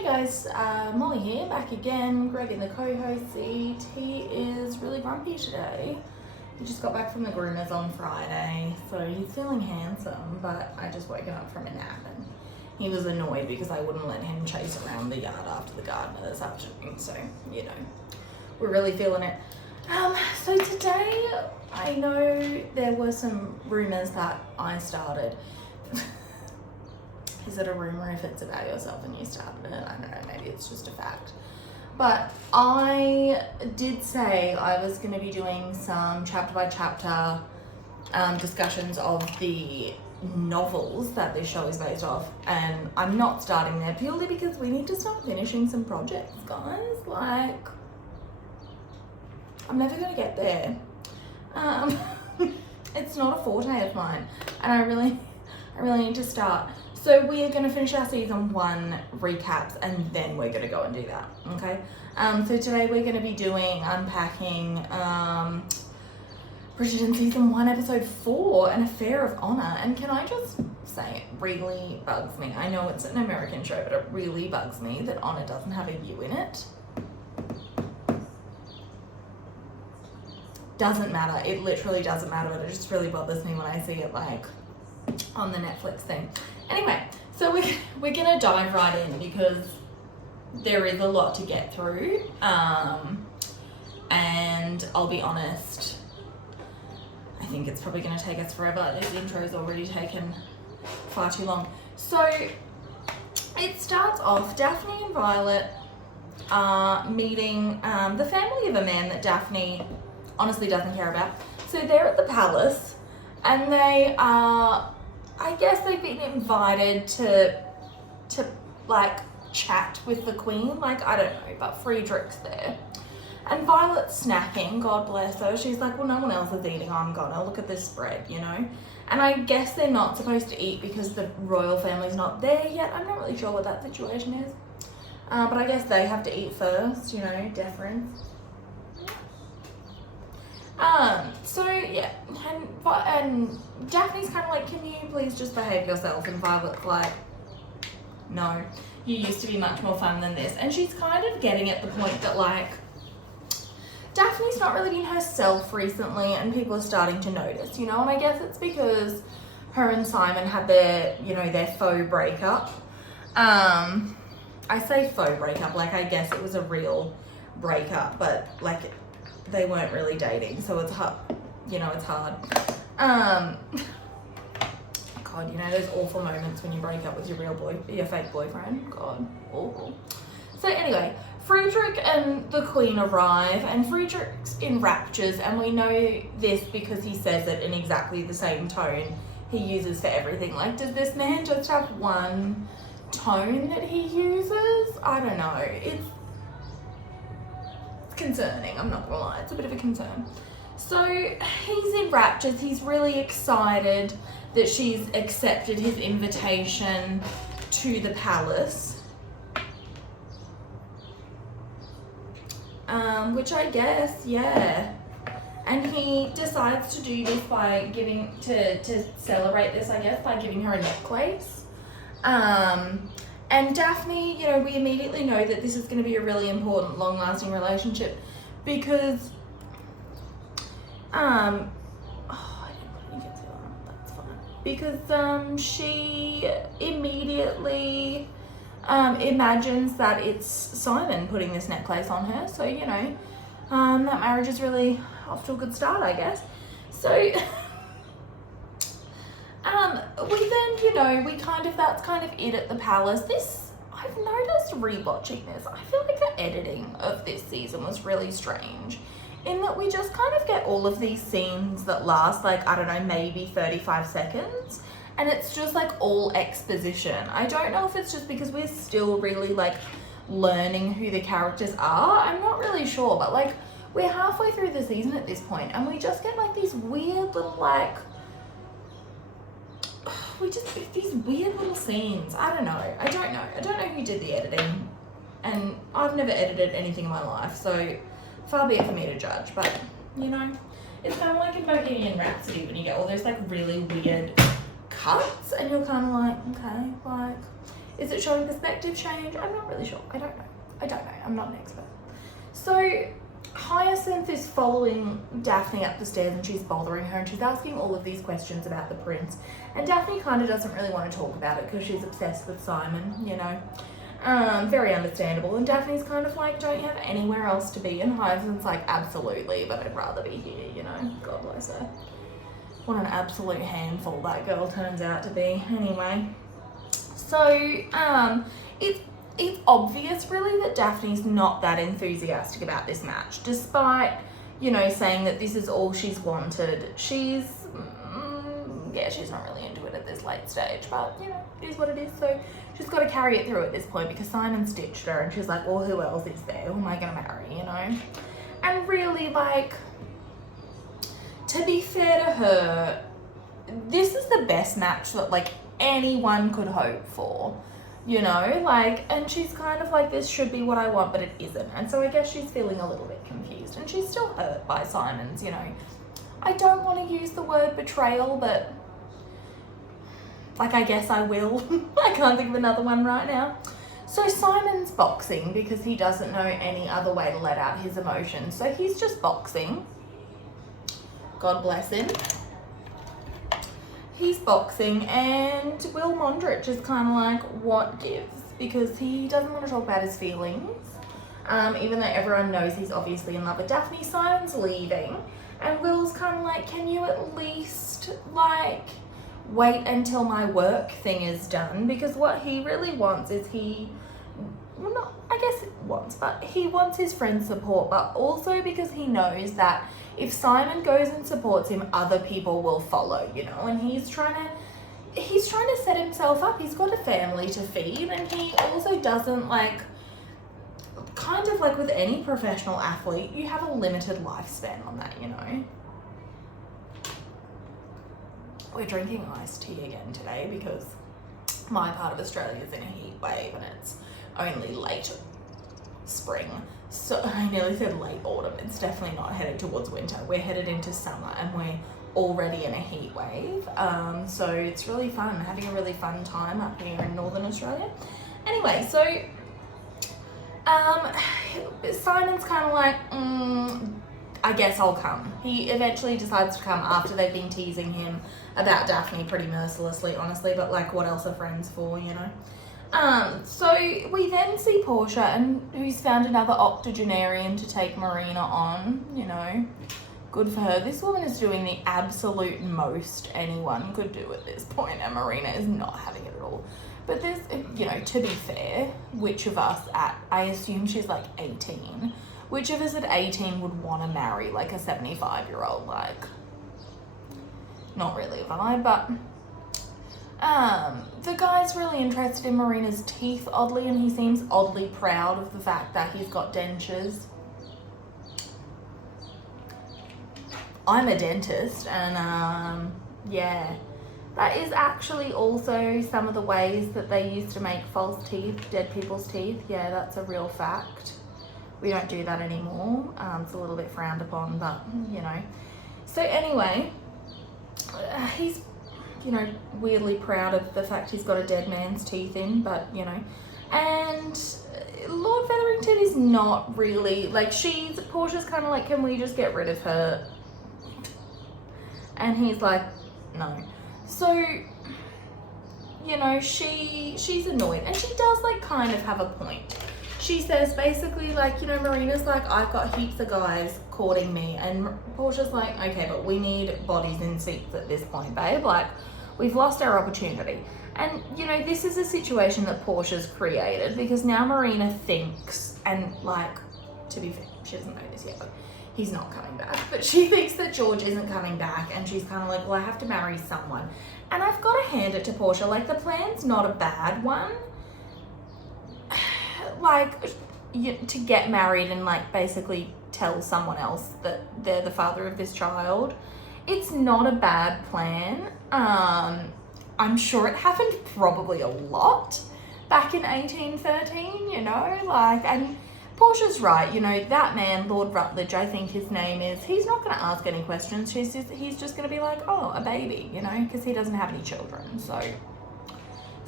Hey guys, Molly here, back again. Greg in the co-host seat. He is really grumpy today. He just got back from the groomers on Friday, so he's feeling handsome, but I just woke him up from a nap and he was annoyed because I wouldn't let him chase around the yard after the gardener this afternoon, so, you know, we're really feeling it. So today, I know there were some rumours that I started. Is it a rumour if it's about yourself and you started it? I don't know, maybe it's just a fact. But I did say I was going to be doing some chapter by chapter discussions of the novels that this show is based off, and I'm not starting there purely because we need to start finishing some projects, guys. Like, I'm never going to get there. It's not a forte of mine, and I really need to start. So we are going to finish our season 1 recaps and then we're going to go and do that, okay? So today we're going to be unpacking Bridgerton season 1 episode 4, An Affair of Honor. And can I just say, it really bugs me. I know it's an American show, but it really bugs me that Honor doesn't have a U in it. Doesn't matter. It literally doesn't matter, but it just really bothers me when I see it like on the Netflix thing. Anyway, so we're gonna dive right in because there is a lot to get through, and I'll be honest, I think it's probably gonna take us forever. This intro's already taken far too long. So it starts off Daphne and Violet meeting the family of a man that Daphne honestly doesn't care about. So they're at the palace and they are, I guess they've been invited to like chat with the queen, like, I don't know, but Friedrich's there. And Violet's snacking, God bless her. She's like, well, no one else is eating, I'm gonna look at this spread, you know? And I guess they're not supposed to eat because the royal family's not there yet. I'm not really sure what that situation is. But I guess they have to eat first, you know, deference. So yeah, and Daphne's kind of like, can you please just behave yourself? And Violet's like, no, you used to be much more fun than this. And she's kind of getting at the point that like, Daphne's not really been herself recently and people are starting to notice, you know, and I guess it's because her and Simon had their, you know, their faux breakup. I say faux breakup, like I guess it was a real breakup, but like, they weren't really dating, so it's hard, you know, it's hard. God, you know those awful moments when you break up with your fake boyfriend? God, awful. So anyway, Friedrich and the queen arrive, and Friedrich's in raptures, and we know this because he says it in exactly the same tone he uses for everything. Like, does this man just have one tone that he uses? I don't know. It's concerning, I'm not gonna lie, it's a bit of a concern. So he's in raptures, he's really excited that she's accepted his invitation to the palace, which I guess, yeah, and he decides to do this by giving, to celebrate this, I guess, by giving her a necklace. And Daphne, you know, we immediately know that this is going to be a really important, long-lasting relationship because, I didn't put any concealer on, that's fine. Because she immediately imagines that it's Simon putting this necklace on her. So, you know, that marriage is really off to a good start, I guess. So, we then, you know, that's kind of it at the palace. This, I've noticed rewatching this, I feel like the editing of this season was really strange in that we just kind of get all of these scenes that last like, I don't know, maybe 35 seconds. And it's just like all exposition. I don't know if it's just because we're still really like learning who the characters are. I'm not really sure, but like we're halfway through the season at this point and we just get like these weird little like, these weird little scenes. I don't know. I don't know who did the editing. And I've never edited anything in my life, so far be it for me to judge. But, you know, it's kind of like in Bohemian Rhapsody when you get all those like really weird cuts and you're kind of like, okay, like, Is it showing perspective change? I'm not really sure. I don't know. I'm not an expert. So Hyacinth is following Daphne up the stairs and she's bothering her and she's asking all of these questions about the prince. And Daphne kind of doesn't really want to talk about it because she's obsessed with Simon, you know. Very understandable. And Daphne's kind of like, don't you have anywhere else to be? And Hyacinth's like, absolutely, but I'd rather be here, you know. God bless her. What an absolute handful that girl turns out to be. Anyway. So, it's obvious really that Daphne's not that enthusiastic about this match, despite, you know, saying that this is all she's wanted. She's not really into it at this late stage, but, you know, it is what it is. So she's got to carry it through at this point because Simon stitched her and she's like, well, who else is there? Who am I going to marry, you know? And really, like, to be fair to her, this is the best match that, like, anyone could hope for. You know, like, and she's kind of like, this should be what I want, but it isn't. And so I guess she's feeling a little bit confused and she's still hurt by Simon's, you know. I don't want to use the word betrayal, but like, I guess I will. I can't think of another one right now. So Simon's boxing because he doesn't know any other way to let out his emotions. So he's just boxing. God bless him. He's boxing and Will Mondrich is kind of like, what gives? Because he doesn't want to talk about his feelings. Even though everyone knows he's obviously in love with Daphne. Simon's leaving and Will's kind of like, can you at least like wait until my work thing is done? Because what he really wants is he wants his friend's support, but also because he knows that if Simon goes and supports him, other people will follow, you know, and he's trying to set himself up. He's got a family to feed, and he also doesn't, like, kind of like with any professional athlete, you have a limited lifespan on that, you know. We're drinking iced tea again today because my part of Australia is in a heat wave and it's only late spring. So I nearly said late autumn. It's definitely not headed towards winter. We're headed into summer and we're already in a heat wave. So it's really fun, having a really fun time up here in Northern Australia. Anyway, so Simon's kind of like, I guess I'll come. He eventually decides to come after they've been teasing him about Daphne pretty mercilessly, honestly, but like, what else are friends for, you know? So we then see Portia, and who's found another octogenarian to take Marina on, you know, good for her. This woman is doing the absolute most anyone could do at this point, and Marina is not having it at all. But there's, you know, to be fair, which of us I assume she's like 18, which of us at 18 would want to marry like a 75-year-old, like, not really a vibe, but the guy's really interested in Marina's teeth, oddly, and he seems oddly proud of the fact that he's got dentures. I'm a dentist, and yeah, that is actually also some of the ways that they used to make false teeth, dead people's teeth. Yeah, that's a real fact. We don't do that anymore. It's a little bit frowned upon, but, you know. So anyway, he's, you know, weirdly proud of the fact he's got a dead man's teeth in, but, you know. And Lord Featherington is not really, like, Portia's kind of like, can we just get rid of her? And he's like, no. So, you know, she's annoyed, and she does, like, kind of have a point. She says basically, like, you know, Marina's like, I've got heaps of guys courting me, and Portia's like, okay, but we need bodies in seats at this point, babe. Like, we've lost our opportunity. And, you know, this is a situation that Portia's created because now Marina thinks, and, like, to be fair, she doesn't know this yet, but he's not coming back. But she thinks that George isn't coming back, and she's kind of like, well, I have to marry someone. And I've got to hand it to Portia. Like, the plan's not a bad one. Like, to get married and, like, basically tell someone else that they're the father of this child. It's not a bad plan. I'm sure it happened probably a lot back in 1813, you know, like, and Portia's right, you know, that man, Lord Rutledge, I think his name is, he's not going to ask any questions. He's just going to be like, oh, a baby, you know, because he doesn't have any children. So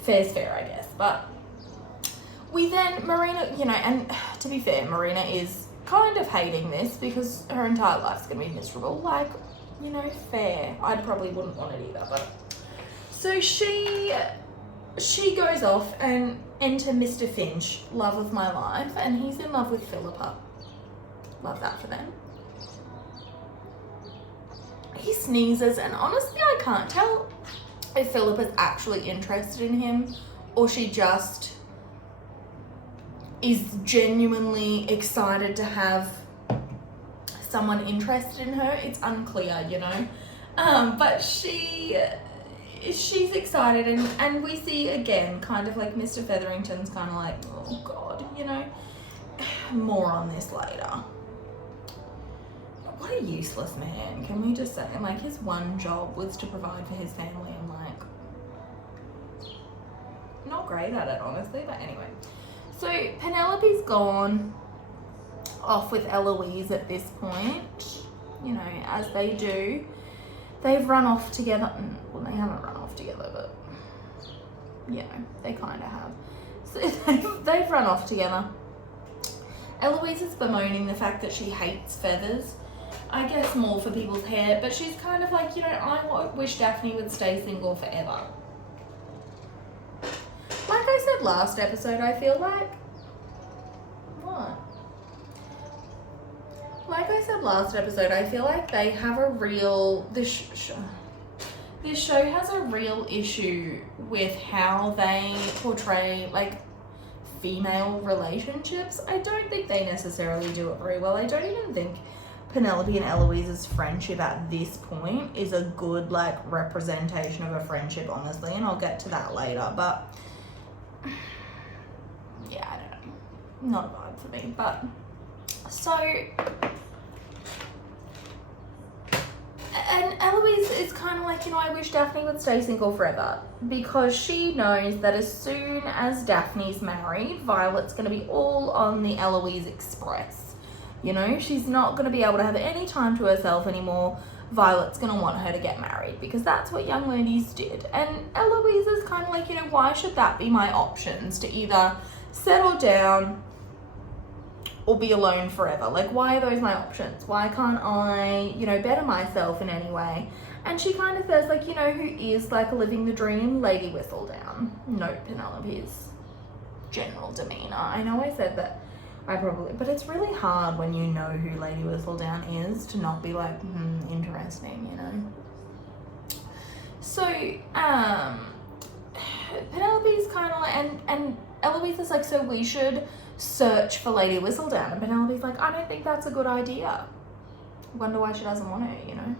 fair's fair, I guess. But We then, Marina, you know, and to be fair, Marina is kind of hating this because her entire life's going to be miserable. Like, you know, fair. I probably wouldn't want it either, but... So she goes off and enter Mr. Finch, love of my life, and he's in love with Philippa. Love that for them. He sneezes, and honestly, I can't tell if Philippa's actually interested in him or she just is genuinely excited to have someone interested in her. It's unclear, you know. But she's excited, and we see again kind of like Mr. Featherington's kind of like, oh God, you know. More on this later. What a useless man, can we just say? Like, his one job was to provide for his family, and like, not great at it, honestly, but anyway. So Penelope's gone off with Eloise at this point, you know, as they do. They've run off together. Well, they haven't run off together, but, you know, they kind of have. So they've run off together. Eloise is bemoaning the fact that she hates feathers. I guess more for people's hair, but she's kind of like, you know, I wish Daphne would stay single forever. Like I said last episode, I feel like... What? Like I said last episode, I feel like they have a real... This show has a real issue with how they portray, like, female relationships. I don't think they necessarily do it very well. I don't even think Penelope and Eloise's friendship at this point is a good, like, representation of a friendship, honestly, and I'll get to that later, but yeah, I don't know, not a vibe for me. But so, and Eloise is kind of like, you know, I wish Daphne would stay single forever, because she knows that as soon as Daphne's married, Violet's going to be all on the Eloise Express. You know, she's not going to be able to have any time to herself anymore. Violet's going to want her to get married, because that's what young ladies did. And Eloise is kind of like, you know, why should that be my options, to either settle down or be alone forever? Like, why are those my options? Why can't I, you know, better myself in any way? And she kind of says, like, you know, who is, like, living the dream? Lady Whistledown. Note Penelope's general demeanour. I know I said that. But it's really hard when you know who Lady Whistledown is to not be like, interesting, you know. So, Penelope's kind of like, and Eloise is like, so we should search for Lady Whistledown. And Penelope's like, I don't think that's a good idea. Wonder why she doesn't want her, you know.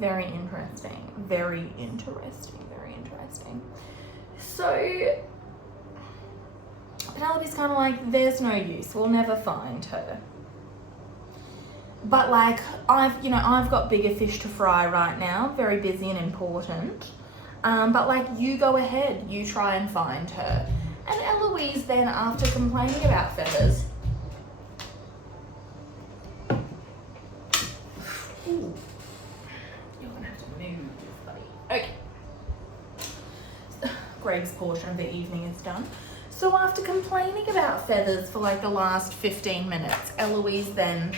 Very interesting. Very interesting. Very interesting. So Penelope's kind of like, there's no use, we'll never find her. But like, I've got bigger fish to fry right now, very busy and important. But like, you go ahead, you try and find her. And Eloise then, after complaining about feathers, ooh, you're gonna have to move, buddy. Okay. Greg's portion of the evening is done. So after complaining about feathers for like the last 15 minutes, Eloise then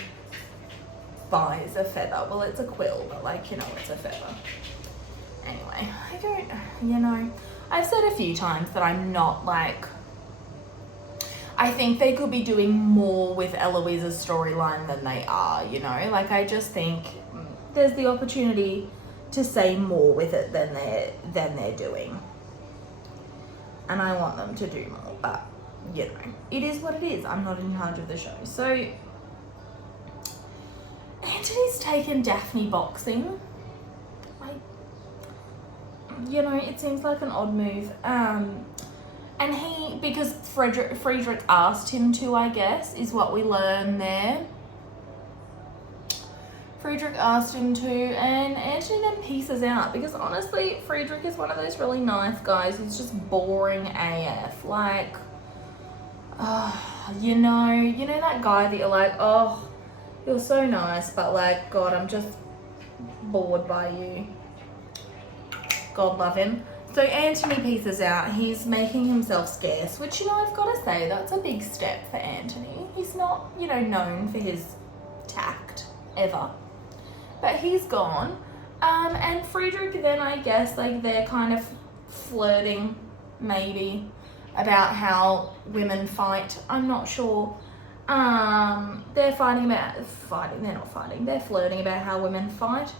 buys a feather. Well, it's a quill, but like, you know, it's a feather. Anyway, I've said a few times that I'm not like, I think they could be doing more with Eloise's storyline than they are, you know? Like, I just think there's the opportunity to say more with it than they're doing. And I want them to do more, but, you know, it is what it is. I'm not in charge of the show. So, Anthony's taken Daphne boxing. Like, you know, it seems like an odd move. And because Friedrich asked him to, I guess, is what we learn there. Friedrich asked him to, and Anthony then pieces out, because honestly, Friedrich is one of those really nice guys who's just boring AF. Like, you know that guy that you're like, oh, you're so nice, but like, God, I'm just bored by you. God love him. So So Anthony pieces out. He's making himself scarce, which, you know, I've got to say, that's a big step for Anthony. He's not, you know, known for his tact, ever. But he's gone. And Friedrich then, I guess, like, they're kind of flirting, maybe, about how women fight. I'm not sure. They're flirting about how women fight.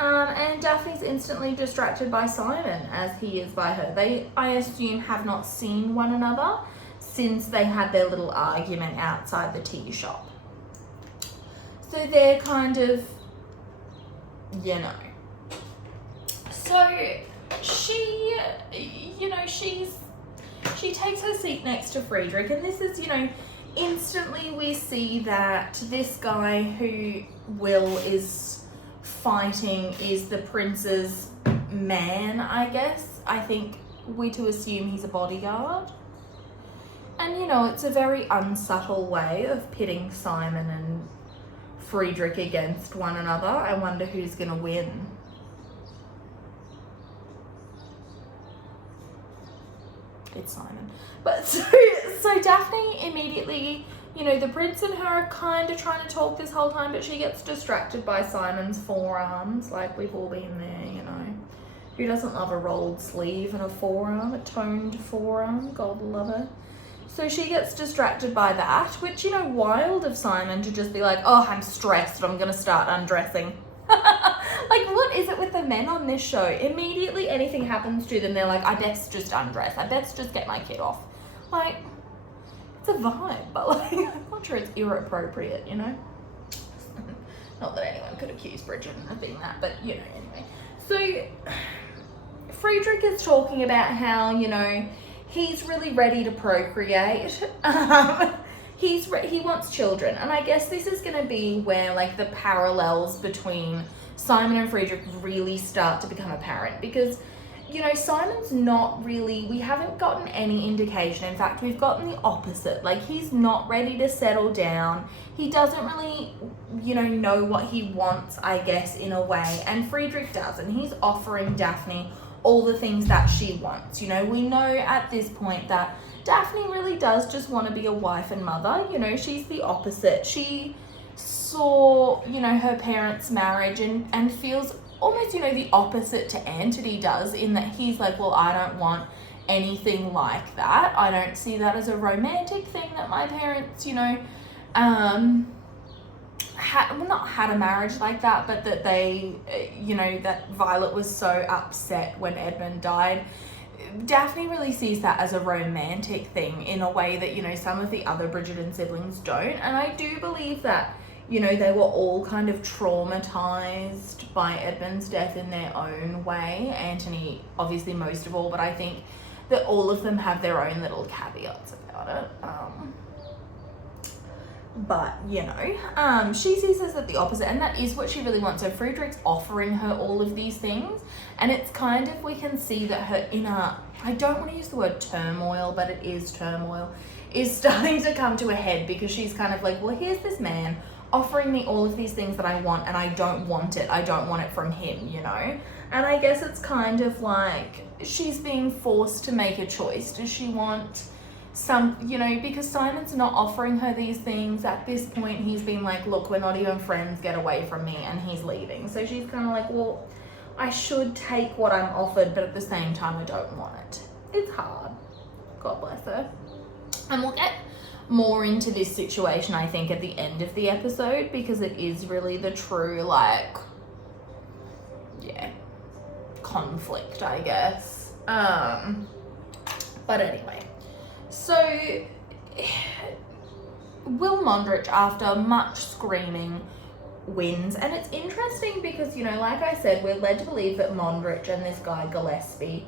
And Daphne's instantly distracted by Simon, as he is by her. They, I assume, have not seen one another since they had their little argument outside the tea shop. So they're kind of, you know. So she, you know, she takes her seat next to Friedrich, and this is, you know, instantly we see that this guy who Will is fighting is the prince's man, I guess. I think we're to assume he's a bodyguard. And, you know, it's a very unsubtle way of pitting Simon and Friedrich against one another. I wonder who's going to win. It's Simon. But so Daphne immediately, you know, the prince and her are kind of trying to talk this whole time, but she gets distracted by Simon's forearms. Like, we've all been there, you know. Who doesn't love a rolled sleeve and a forearm, a toned forearm? God love it. So she gets distracted by that, which, you know, wild of Simon to just be like, oh, I'm stressed, I'm going to start undressing. Like, what is it with the men on this show? Immediately anything happens to them, they're like, I best just undress. I best just get my kid off. Like, it's a vibe, but like, I'm not sure it's inappropriate, you know? Not that anyone could accuse Bridgerton of being that, but, you know, anyway. So, Friedrich is talking about how, you know, he's really ready to procreate. He wants children, and I guess this is going to be where, like, the parallels between Simon and Friedrich really start to become apparent, because, you know, Simon's not really, we haven't gotten any indication. In fact, we've gotten the opposite. Like, he's not ready to settle down. He doesn't really, you know what he wants, I guess, in a way, and Friedrich does, and he's offering Daphne all the things that she wants. You know, we know at this point that Daphne really does just want to be a wife and mother. You know, she's the opposite. She saw, you know, her parents' marriage and feels almost, you know, the opposite to Anthony does, in that he's like, well, I don't want anything like that. I don't see that as a romantic thing that my parents, you know, not had a marriage like that, but that they, you know, that Violet was so upset when Edmund died. Daphne really sees that as a romantic thing in a way that, you know, some of the other Bridgerton siblings don't. And I do believe that, you know, they were all kind of traumatized by Edmund's death in their own way. Anthony, obviously, most of all, but I think that all of them have their own little caveats about it. But, you know, she sees this as the opposite, and that is what she really wants. So Friedrich's offering her all of these things, and it's kind of, we can see that her inner, I don't want to use the word turmoil, but it is turmoil, is starting to come to a head, because she's kind of like, well, here's this man offering me all of these things that I want, and I don't want it. I don't want it from him, you know? And I guess it's kind of like she's being forced to make a choice. Does she want some, you know, because Simon's not offering her these things at this point. He's been like, look, we're not even friends, get away from me, and he's leaving. So she's kind of like, well, I should take what I'm offered, but at the same time, I don't want it. It's hard. God bless her. And we'll get more into this situation, I think, at the end of the episode, because it is really the true, like, yeah, conflict, I guess. But anyway. So, Will Mondrich, after much screaming, wins. And it's interesting because, you know, like I said, we're led to believe that Mondrich and this guy Gillespie,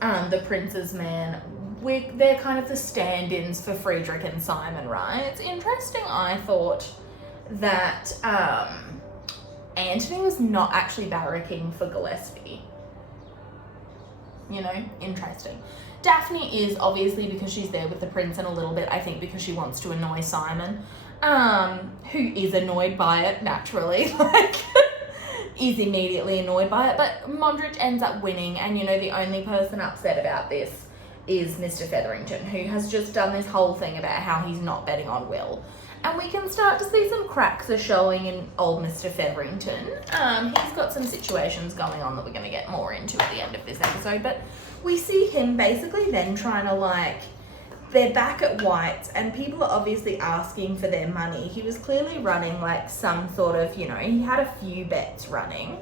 the prince's man, they're kind of the stand-ins for Friedrich and Simon, right? It's interesting, I thought, that Anthony was not actually barracking for Gillespie. You know, interesting. Daphne is, obviously, because she's there with the prince, and a little bit, I think, because she wants to annoy Simon, who is annoyed by it, naturally. Like, is immediately annoyed by it, but Mondrich ends up winning, and, you know, the only person upset about this is Mr. Featherington, who has just done this whole thing about how he's not betting on Will. And we can start to see some cracks are showing in old Mr. Featherington. He's got some situations going on that we're going to get more into at the end of this episode, but we see him basically then trying to, like, they're back at White's, and people are obviously asking for their money. He was clearly running, like, some sort of, you know, he had a few bets running.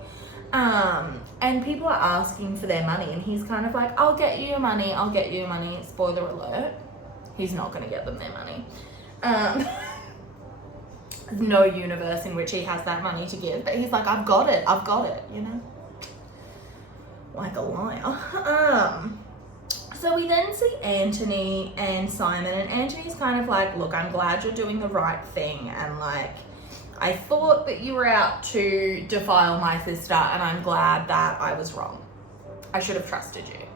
And people are asking for their money, and he's kind of like, I'll get you your money, I'll get you your money. Spoiler alert, he's not going to get them their money. There's no universe in which he has that money to give, but he's like, I've got it, you know? Like a liar. So we then see Anthony and Simon, and Anthony's kind of like, look, I'm glad you're doing the right thing, and, like, I thought that you were out to defile my sister, and I'm glad that I was wrong. I should have trusted you.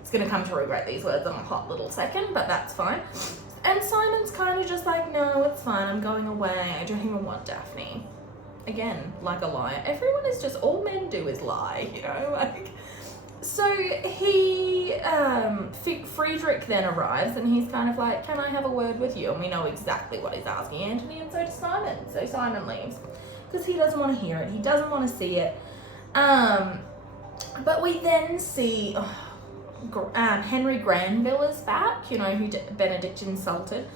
He's gonna come to regret these words in a hot little second, but that's fine. And Simon's kind of just like, no, it's fine, I'm going away, I don't even want Daphne. Again, like a liar. Everyone is just, all men do is lie, you know, like. So he, Friedrich then arrives, and he's kind of like, can I have a word with you? And we know exactly what he's asking Anthony, and so does Simon. So Simon leaves, because he doesn't want to hear it, he doesn't want to see it. But we then see, Henry Granville is back, you know, who Benedict insulted,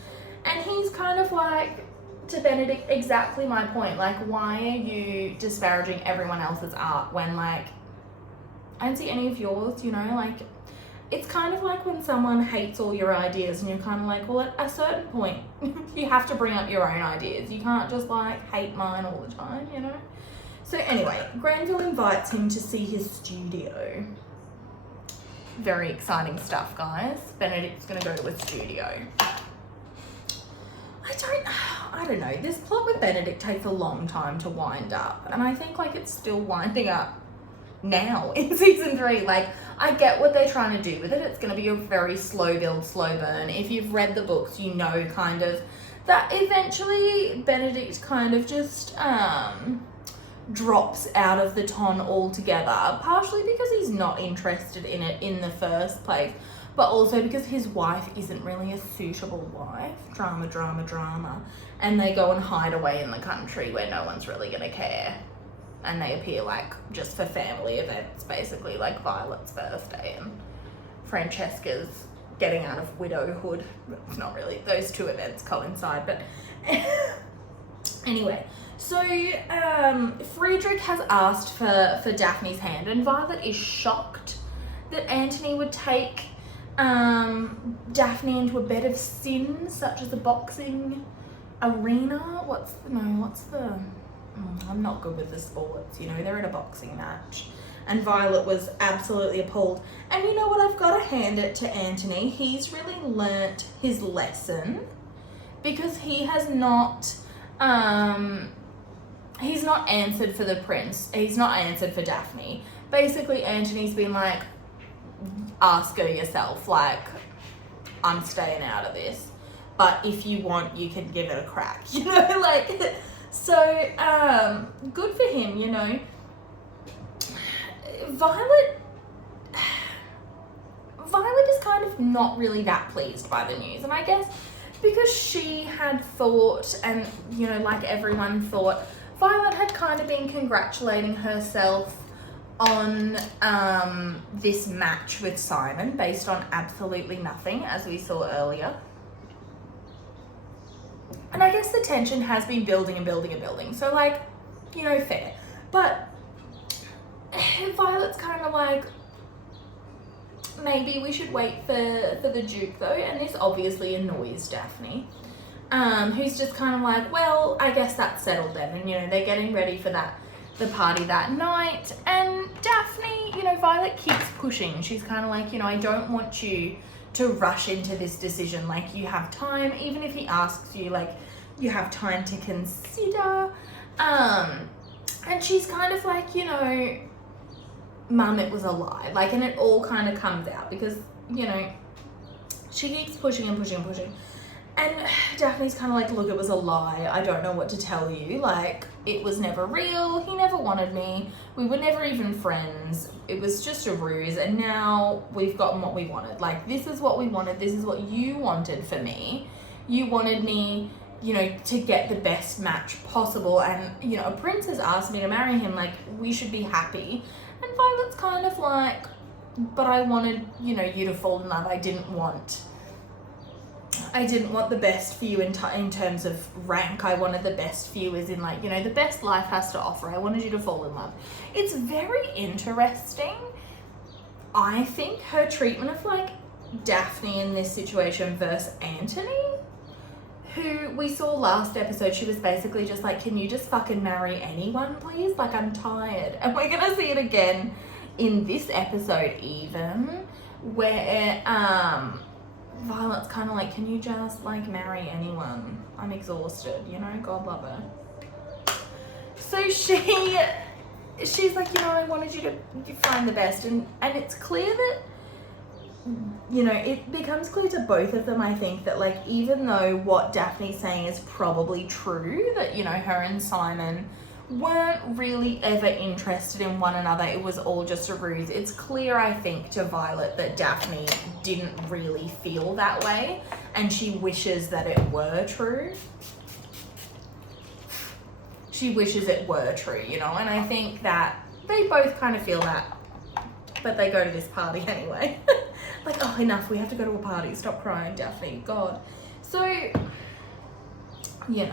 and he's kind of like, to Benedict, exactly my point, like, why are you disparaging everyone else's art when, like, I don't see any of yours, you know, like, it's kind of like when someone hates all your ideas, and you're kind of like, well, at a certain point, you have to bring up your own ideas, you can't just, like, hate mine all the time, you know. So anyway, Granville invites him to see his studio. Very exciting stuff, guys. Benedict's gonna go to a studio. I don't know, this plot with Benedict takes a long time to wind up, and I think, like, it's still winding up now in season 3. Like, I get what they're trying to do with it. It's going to be a very slow build, slow burn. If you've read the books, you know kind of that eventually Benedict kind of just drops out of the ton altogether, partially because he's not interested in it in the first place, but also because his wife isn't really a suitable wife. Drama, drama, drama. And they go and hide away in the country where no one's really going to care. And they appear, like, just for family events, basically, like Violet's birthday and Francesca's getting out of widowhood. It's not really, those two events coincide, but anyway. So, Friedrich has asked for Daphne's hand, and Violet is shocked that Anthony would take Daphne into a bed of sin, such as a boxing arena. I'm not good with the sports, you know, they're in a boxing match. And Violet was absolutely appalled. And you know what, I've got to hand it to Anthony. He's really learnt his lesson, because he has not, he's not answered for the prince. He's not answered for Daphne. Basically, Anthony's been like, ask her yourself, like, I'm staying out of this. But if you want, you can give it a crack, you know, like... So, good for him, you know. Violet is kind of not really that pleased by the news. And I guess because she had thought, and, you know, like everyone thought, Violet had kind of been congratulating herself on this match with Simon based on absolutely nothing, as we saw earlier. And I guess the tension has been building and building and building. So, like, you know, fair. But Violet's kind of like, maybe we should wait for the Duke, though. And this obviously annoys Daphne, who's just kind of like, well, I guess that's settled then. And, you know, they're getting ready for the party that night. And Daphne, you know, Violet keeps pushing. She's kind of like, you know, I don't want you to rush into this decision. Like, you have time, even if he asks you, like, you have time to consider. And she's kind of like, you know, Mum, it was a lie. Like, and it all kind of comes out because, you know, she keeps pushing and pushing and pushing. And Daphne's kind of like, look, it was a lie. I don't know what to tell you. Like, it was never real. He never wanted me. We were never even friends. It was just a ruse. And now we've gotten what we wanted. Like, this is what we wanted. This is what you wanted for me. You wanted me, you know, to get the best match possible. And, you know, a prince has asked me to marry him. Like, we should be happy. And Violet's kind of like, but I wanted, you know, you to fall in love. I didn't want the best for you in terms of rank. I wanted the best for you as in, like, you know, the best life has to offer. I wanted you to fall in love. It's very interesting. I think her treatment of, like, Daphne in this situation versus Anthony, who we saw last episode. She was basically just like, can you just fucking marry anyone, please? Like, I'm tired. And we're gonna see it again in this episode even, where Violet's kind of like, can you just, like, marry anyone? I'm exhausted, you know, God love her. So she's like, you know, I wanted you to find the best. And it's clear that, you know, it becomes clear to both of them, I think, that, like, even though what Daphne's saying is probably true, that, you know, her and Simon weren't really ever interested in one another, it was all just a ruse. It's clear, I think, to Violet that Daphne didn't really feel that way, and she wishes that it were true. She wishes it were true, you know, and I think that they both kind of feel that, but they go to this party anyway. Like, oh, enough, we have to go to a party. Stop crying, Daphne, God. So, you know,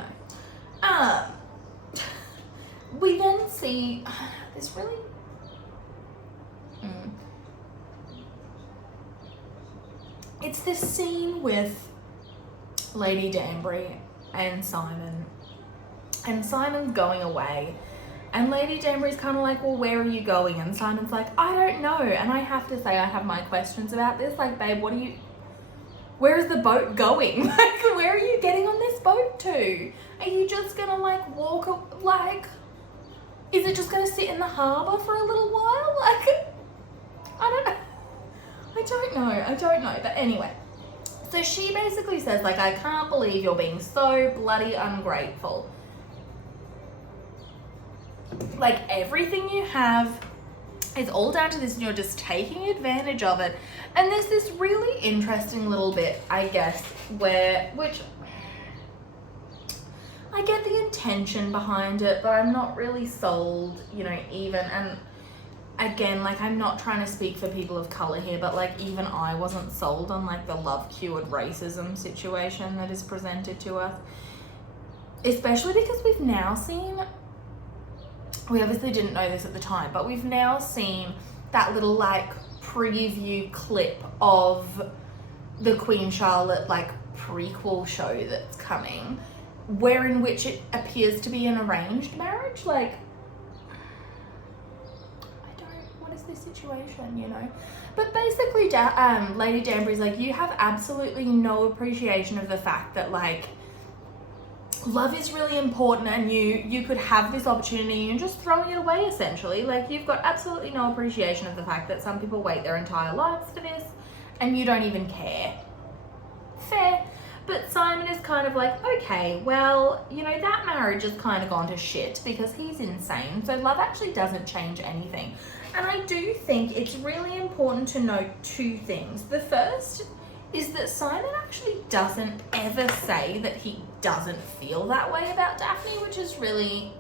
we then see this really it's this scene with Lady Danbury and Simon, and Simon's going away, and Lady Danbury's kind of like, well, where are you going? And Simon's like, I don't know. And I have to say, I have my questions about this. Like, babe, where is the boat going? Like, where are you getting on this boat to? Are you just gonna, like, walk, like, is it just gonna sit in the harbour for a little while? Like, I don't know. But anyway, so she basically says, like, I can't believe you're being so bloody ungrateful. Like, everything you have is all down to this and you're just taking advantage of it. And there's this really interesting little bit, I guess, which I get the intention behind it, but I'm not really sold, you know, even. And again, like, I'm not trying to speak for people of color here, but, like, even I wasn't sold on, like, the love-cured racism situation that is presented to us. Especially because we've now seen, we obviously didn't know this at the time, but we've now seen that little, like, preview clip of the Queen Charlotte, like, prequel show that's coming, in which it appears to be an arranged marriage. Like, what is this situation, you know? But basically, Lady Danbury's like, you have absolutely no appreciation of the fact that, like, love is really important, and you could have this opportunity and you're just throwing it away, essentially. Like, you've got absolutely no appreciation of the fact that some people wait their entire lives for this and you don't even care. Fair. But Simon is kind of like, okay, well, you know, that marriage has kind of gone to shit because he's insane. So love actually doesn't change anything. And I do think it's really important to note two things. The first is that Simon actually doesn't ever say that he doesn't feel that way about Daphne, which is really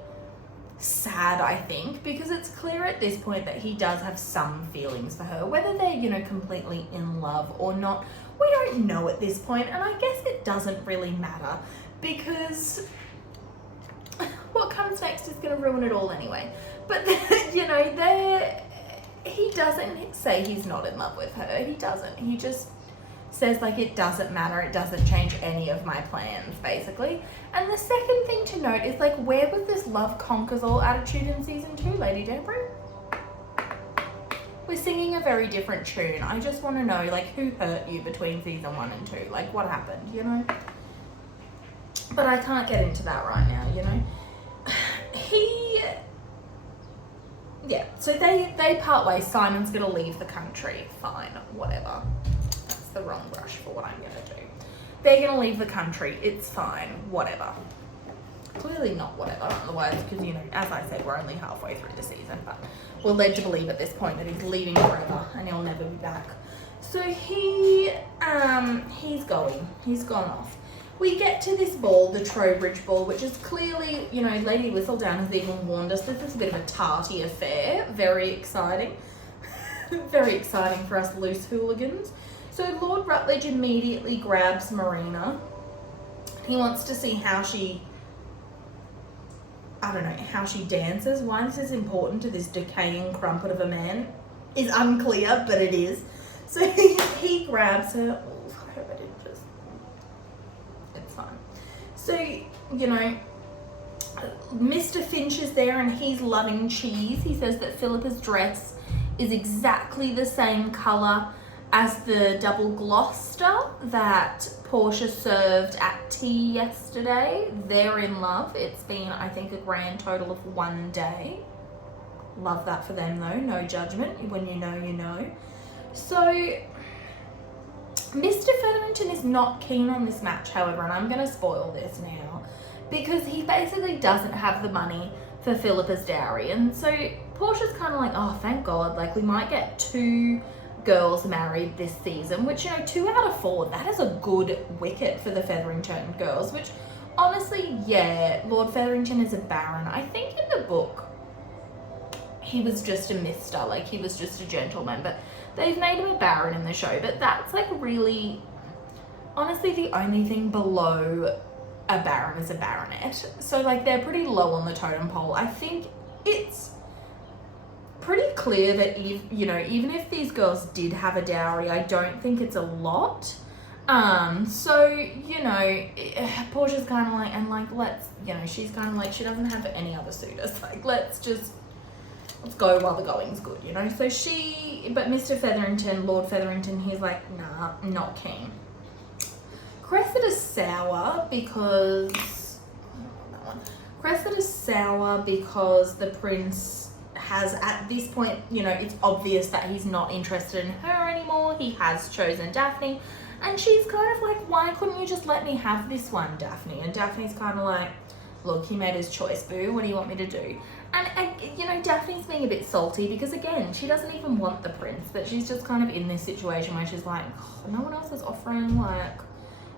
sad, I think, because it's clear at this point that he does have some feelings for her. Whether they're, you know, completely in love or not, we don't know at this point, and I guess it doesn't really matter, because what comes next is going to ruin it all anyway. But, you know, he doesn't say he's not in love with her. He doesn't. He just says, like, it doesn't matter, it doesn't change any of my plans, basically. And the second thing to note is, like, where was this love conquers all attitude in season 2, Lady Danbury? We're singing a very different tune. I just want to know, like, who hurt you between season 1 and 2? Like, what happened, you know? But I can't get into that right now, you know? Yeah, so they part ways. Simon's gonna leave the country. Fine, whatever. That's the wrong brush for what I'm gonna do. they're gonna leave the country. It's fine, whatever. Clearly not whatever, otherwise, because, you know, as I said, we're only halfway through the season, but we're led to believe at this point that he's leaving forever and he'll never be back. So he's gone off. We get to this ball, the Trowbridge ball, which is clearly, you know, Lady Whistledown has even warned us this is a bit of a tarty affair. Very exciting. Very exciting for us loose hooligans. So Lord Rutledge immediately grabs Marina. He wants to see how she, I don't know, how she dances. Why this is important to this decaying crumpet of a man is unclear, but it is. So he grabs her. Oh, I hope I didn't just... It's fine. So, you know, Mr. Finch is there and he's loving cheese. He says that Philippa's dress is exactly the same colour as the double Gloucester that Portia served at tea yesterday. They're in love. It's been, I think, a grand total of 1 day. Love that for them though, no judgment. When you know, you know. So, Mr. Featherington is not keen on this match, however, and I'm going to spoil this now, because he basically doesn't have the money for Philippa's dowry. And so Portia's kind of like, oh, thank God, like we might get 2 girls married this season, which, you know, 2 out of 4, that is a good wicket for the Featherington girls, which honestly, yeah, Lord Featherington is a baron. I think in the book he was just a mister, like he was just a gentleman, but they've made him a baron in the show. But that's like really, honestly, the only thing below a baron is a baronet. So like they're pretty low on the totem pole. I think it's pretty clear that if, you know, even if these girls did have a dowry, I don't think it's a lot. So, you know, Portia's kind of like, and like, let's, you know, she's kind of like, she doesn't have any other suitors. Like, let's go while the going's good, you know? So but Mr. Featherington, Lord Featherington, he's like, nah, not keen. Cressida's sour because, Cressida's sour because the prince has, at this point, you know, it's obvious that he's not interested in her anymore. He has chosen Daphne, and she's kind of like, why couldn't you just let me have this one, Daphne? And Daphne's kind of like, look, he made his choice, boo. What do you want me to do? And you know, Daphne's being a bit salty because, again, she doesn't even want the prince, but she's just kind of in this situation where she's like, oh, no one else is offering, like,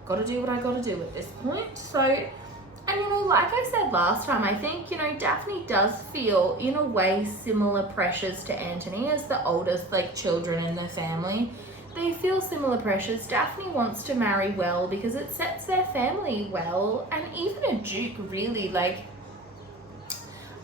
gotta do what I gotta do at this point. So, and you know, like I said last time, I think, you know, Daphne does feel, in a way, similar pressures to Anthony as the oldest, like, children in their family. They feel similar pressures. Daphne wants to marry well because it sets their family well, and even a duke, really, like,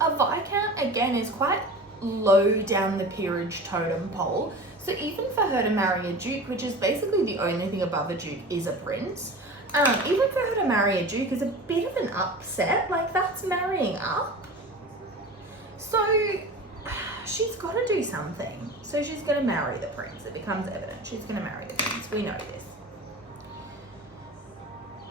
a viscount, again, is quite low down the peerage totem pole. So even for her to marry a duke, which is basically the only thing above a duke is a prince, even for her to marry a duke is a bit of an upset. Like, that's marrying up. So she's got to do something. So she's going to marry the prince. It becomes evident. She's going to marry the prince. We know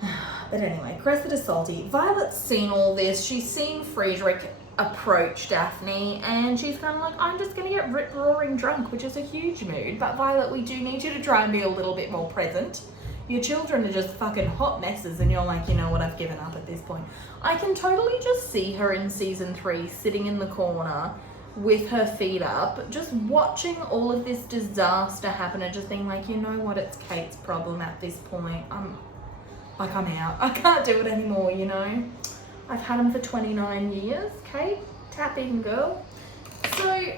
this. But anyway, Cressida's salty. Violet's seen all this. She's seen Friedrich approach Daphne, and she's kind of like, I'm just going to get rip-roaring drunk, which is a huge mood. But Violet, we do need you to try and be a little bit more present. Your children are just fucking hot messes, and you're like, you know what, I've given up at this point. I can totally just see her in season 3 sitting in the corner with her feet up, just watching all of this disaster happen and just being like, you know what, it's Kate's problem at this point. I'm out. I can't do it anymore, you know? I've had him for 29 years. Kate, tap in, girl. So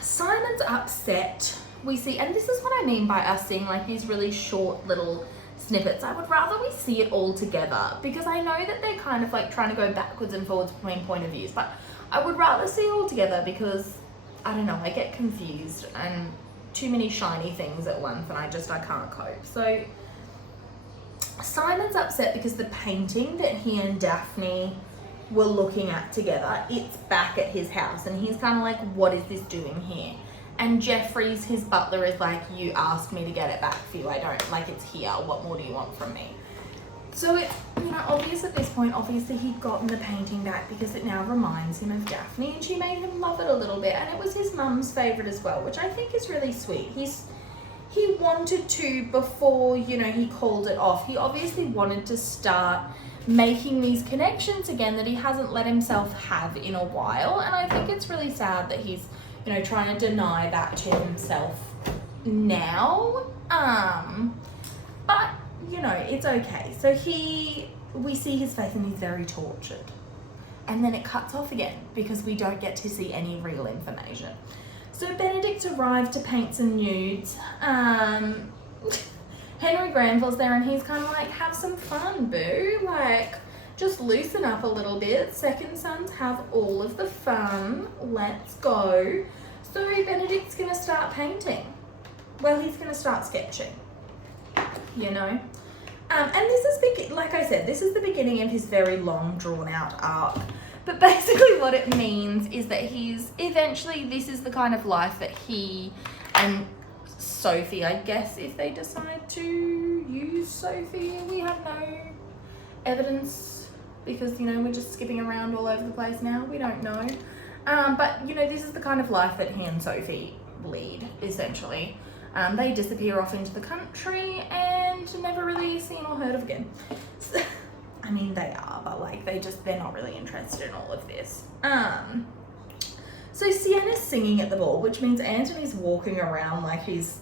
Simon's upset. We see, and this is what I mean by us seeing like these really short little snippets. I would rather we see it all together, because I know that they're kind of like trying to go backwards and forwards between point of views, but I would rather see it all together because, I don't know, I get confused and too many shiny things at once, and I can't cope. So Simon's upset because the painting that he and Daphne were looking at together, it's back at his house, and he's kind of like, what is this doing here? And Jeffries, his butler, is like, you asked me to get it back for you. I don't, like, it's here. What more do you want from me? So it's, you know, obvious at this point, obviously he'd gotten the painting back because it now reminds him of Daphne, and she made him love it a little bit, and it was his mum's favourite as well, which I think is really sweet. He's he wanted to before, you know, he called it off. He obviously wanted to start making these connections again that he hasn't let himself have in a while. And I think it's really sad that he's, you know, trying to deny that to himself now. But, you know, it's okay. So we see his face and he's very tortured. And then it cuts off again because we don't get to see any real information. So Benedict arrived to paint some nudes. Henry Granville's there and he's kind of like, have some fun, boo. Like, just loosen up a little bit. Second sons have all of the fun. Let's go. So Benedict's going to start painting. Well, he's going to start sketching, you know. And this is, like I said, this is the beginning of his very long, drawn-out arc. But basically what it means is that this is the kind of life that he and Sophie, I guess, if they decide to use Sophie, we have no evidence because, you know, we're just skipping around all over the place now. We don't know. But, you know, this is the kind of life that he and Sophie lead, essentially. They disappear off into the country and never really seen or heard of again. So, I mean, they are, but like, they're not really interested in all of this. So Sienna's singing at the ball, which means Antony's walking around like he's,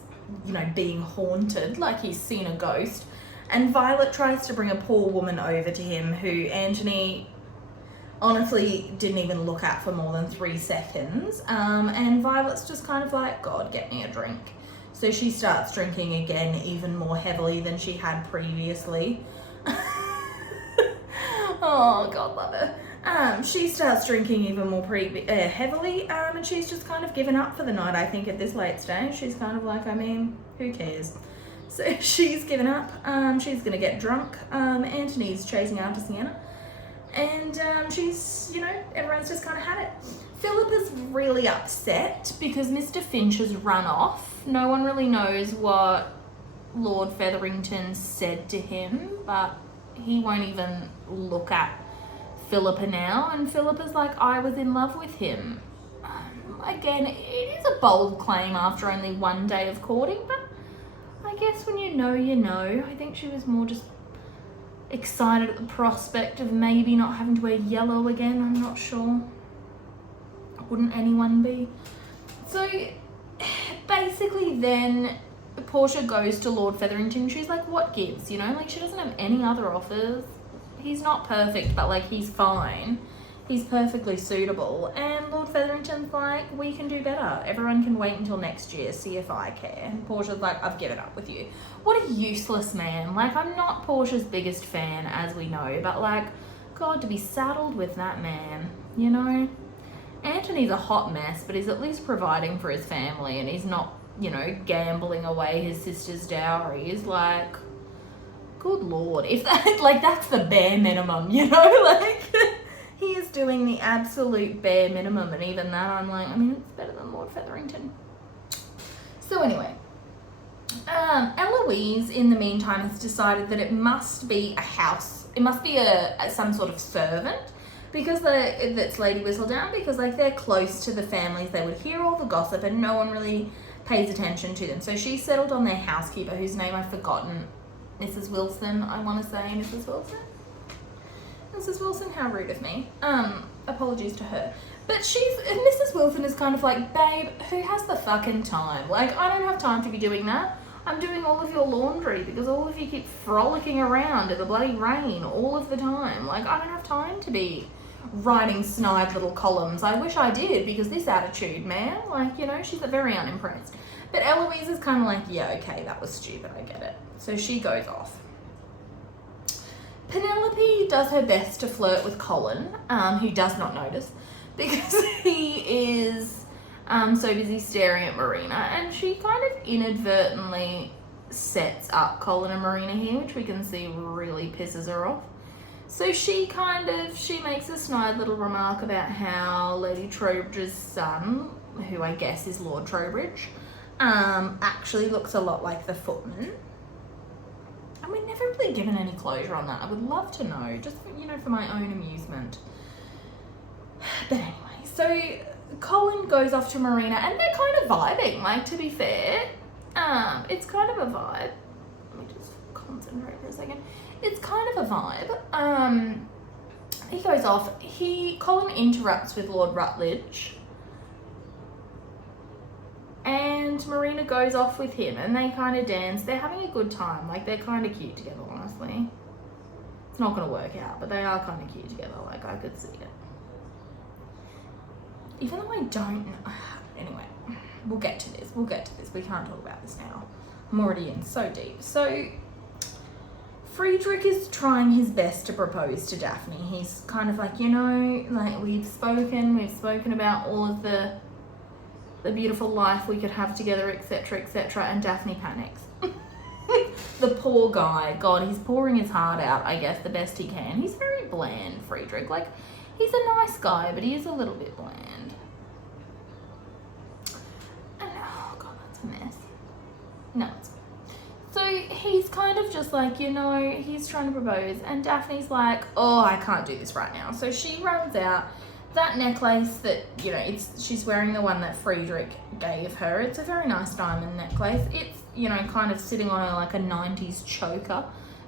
you know, being haunted, like he's seen a ghost. And Violet tries to bring a poor woman over to him who Antony honestly didn't even look at for more than 3 seconds. And Violet's just kind of like, God, get me a drink. So she starts drinking again, even more heavily than she had previously. Oh, God, love her. She starts drinking even more heavily, and she's just kind of given up for the night, I think, at this late stage. She's kind of like, I mean, who cares? So she's given up. She's going to get drunk. Antony's chasing after Sienna. And she's, you know, everyone's just kind of had it. Philip is really upset because Mr. Finch has run off. No one really knows what Lord Featherington said to him, but he won't even look at Philippa now. And Philippa's like, I was in love with him. Again, it is a bold claim after only 1 day of courting, but I guess when you know, you know. I think she was more just excited at the prospect of maybe not having to wear yellow again. I'm not sure. Wouldn't anyone be? So basically then Portia goes to Lord Featherington. She's like, what gives? You know, like, she doesn't have any other offers. He's not perfect, but like, he's fine. He's perfectly suitable. And Lord Featherington's like, we can do better. Everyone can wait until next year, see if I care. And Portia's like, I've given up with you. What a useless man. Like, I'm not Portia's biggest fan, as we know, but like, God, to be saddled with that man, you know? Antony's a hot mess, but he's at least providing for his family, and he's not, you know, gambling away his sister's dowry. He's like, good Lord, if that, like, that's the bare minimum, you know, like, he is doing the absolute bare minimum, and even that, I'm like, I mean, it's better than Lord Featherington. So anyway, Eloise, in the meantime, has decided that it must be a house, it must be some sort of servant, because that's Lady Whistledown, because like, they're close to the families, they would hear all the gossip and no one really pays attention to them. So she settled on their housekeeper, whose name I've forgotten. Mrs. Wilson, I want to say. Mrs. Wilson? Mrs. Wilson, how rude of me. Apologies to her. But Mrs. Wilson is kind of like, babe, who has the fucking time? Like, I don't have time to be doing that. I'm doing all of your laundry because all of you keep frolicking around in the bloody rain all of the time. Like, I don't have time to be writing snide little columns. I wish I did, because this attitude, man, like, you know, she's very unimpressed. But Eloise is kind of like, yeah, okay, that was stupid, I get it. So she goes off. Penelope does her best to flirt with Colin, who does not notice, because he is so busy staring at Marina, and she kind of inadvertently sets up Colin and Marina here, which we can see really pisses her off. So she makes a snide little remark about how Lady Trowbridge's son, who I guess is Lord Trowbridge, actually looks a lot like the footman. And we're never really given any closure on that. I would love to know, just, you know, for my own amusement. But anyway, so Colin goes off to Marina, and they're kind of vibing, like, to be fair. It's kind of a vibe. Let me just concentrate for a second. It's kind of a vibe. He goes off. Colin interrupts with Lord Rutledge. And Marina goes off with him and they kind of dance. They're having a good time. Like, they're kind of cute together, honestly. It's not going to work out, but they are kind of cute together. Like, I could see it. Even though I don't know. Anyway, we'll get to this. We can't talk about this now. I'm already in so deep. So, Friedrich is trying his best to propose to Daphne. He's kind of like, like, we've spoken about all of the beautiful life we could have together, etc., etc., and Daphne panics. The poor guy. God, he's pouring his heart out, I guess, the best he can. He's very bland, Friedrich. Like, he's a nice guy, but he is a little bit bland. And, oh, God, that's a mess. No, it's fine. So he's kind of just like, he's trying to propose, and Daphne's like, oh, I can't do this right now. So she runs out. That necklace that, she's wearing the one that Friedrich gave her. It's a very nice diamond necklace. It's, kind of sitting on like a 90s choker.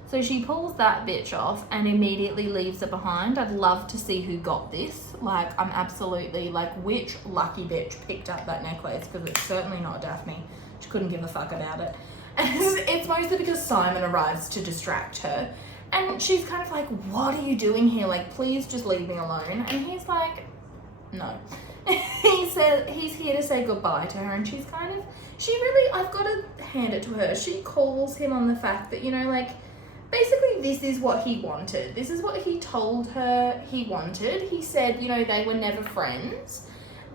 So she pulls that bitch off and immediately leaves it behind. I'd love to see who got this. Like, I'm absolutely, like, which lucky bitch picked up that necklace, because it's certainly not Daphne. She couldn't give a fuck about it. And it's mostly because Simon arrives to distract her. And she's kind of like, what are you doing here? Like, please just leave me alone. And he's like, no. He said he's here to say goodbye to her. And she's kind of, I've got to hand it to her. She calls him on the fact that, like, basically this is what he wanted. This is what he told her he wanted. He said, they were never friends.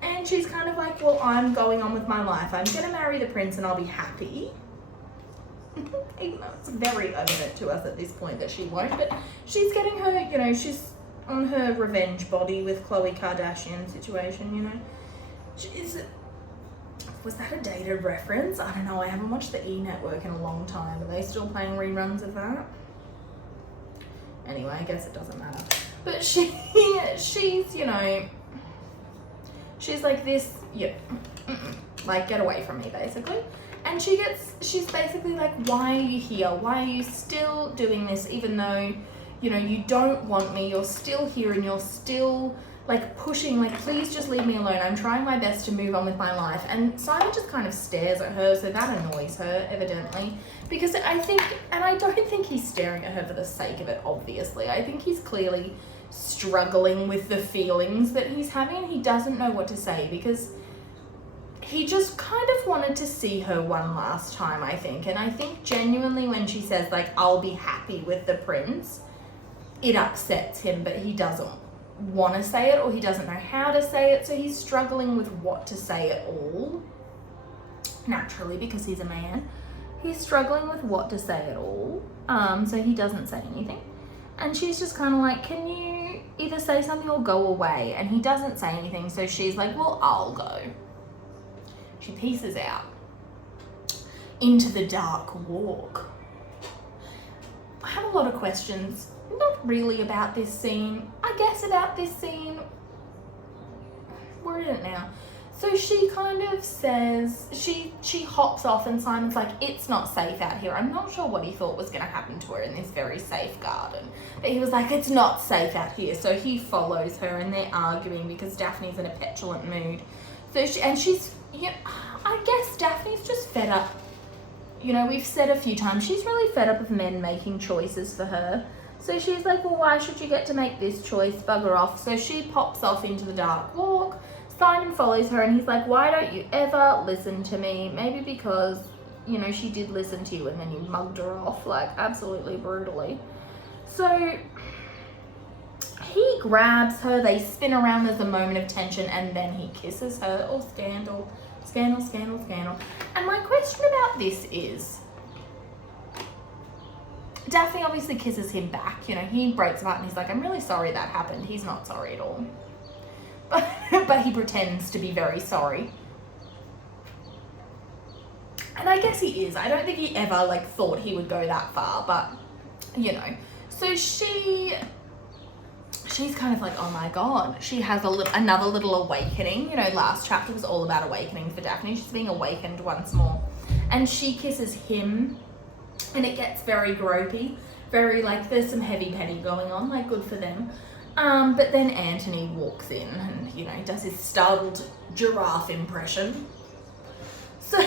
And she's kind of like, well, I'm going on with my life. I'm going to marry the prince and I'll be happy. Even though it's very evident to us at this point that she won't, but she's getting her, she's on her revenge body with Khloe Kardashian situation, Was that a dated reference? I don't know, I haven't watched the E! Network in a long time. Are they still playing reruns of that? Anyway, I guess it doesn't matter. But she's, she's like this, like, get away from me, basically. And she's basically like, why are you here? Why are you still doing this, even though, you don't want me? You're still here and you're still, like, pushing, like, please just leave me alone. I'm trying my best to move on with my life. And Simon just kind of stares at her, so that annoys her, evidently. Because I don't think he's staring at her for the sake of it, obviously. I think he's clearly struggling with the feelings that he's having, and he doesn't know what to say, because he just kind of wanted to see her one last time, I think. And I think genuinely when she says, like, I'll be happy with the prince, it upsets him, but he doesn't want to say it, or he doesn't know how to say it, so he's struggling with what to say at all. Naturally, because he's a man. He's struggling with what to say at all, so he doesn't say anything. And she's just kind of like, can you either say something or go away? And he doesn't say anything, so she's like, well, I'll go. She pieces out into the dark walk. I have a lot of questions, not really about this scene. I guess about this scene, where is it now? So she kind of says, she hops off and Simon's like, it's not safe out here. I'm not sure what he thought was going to happen to her in this very safe garden. But he was like, it's not safe out here. So he follows her and they're arguing because Daphne's in a petulant mood. So she's, I guess Daphne's just fed up. We've said a few times, she's really fed up of men making choices for her. So she's like, well, why should you get to make this choice? Bugger off. So she pops off into the dark walk. Simon follows her and he's like, why don't you ever listen to me? Maybe because, she did listen to you and then you mugged her off, like, absolutely brutally. So he grabs her, they spin around, there's a moment of tension, and then he kisses her. Oh, scandal. Scandal, scandal, scandal. And my question about this is, Daphne obviously kisses him back. He breaks apart and he's like, I'm really sorry that happened. He's not sorry at all. But he pretends to be very sorry. And I guess he is. I don't think he ever, like, thought he would go that far, but, So she's kind of like, oh my God. She has another little awakening. Last chapter was all about awakening for Daphne. She's being awakened once more. and she kisses him, and it gets very gropey, very like there's some heavy petty going on, like good for them. But then Anthony walks in and, you know, does his startled giraffe impression. So,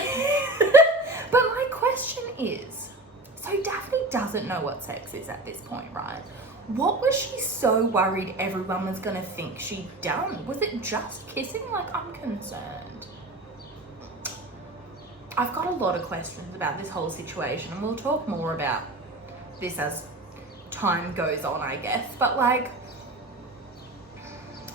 but my question is, so Daphne doesn't know what sex is at this point, right? What was she so worried everyone was gonna think she'd done? Was it just kissing? Like, I'm concerned. I've got a lot of questions about this whole situation, and we'll talk more about this as time goes on, I guess. But like,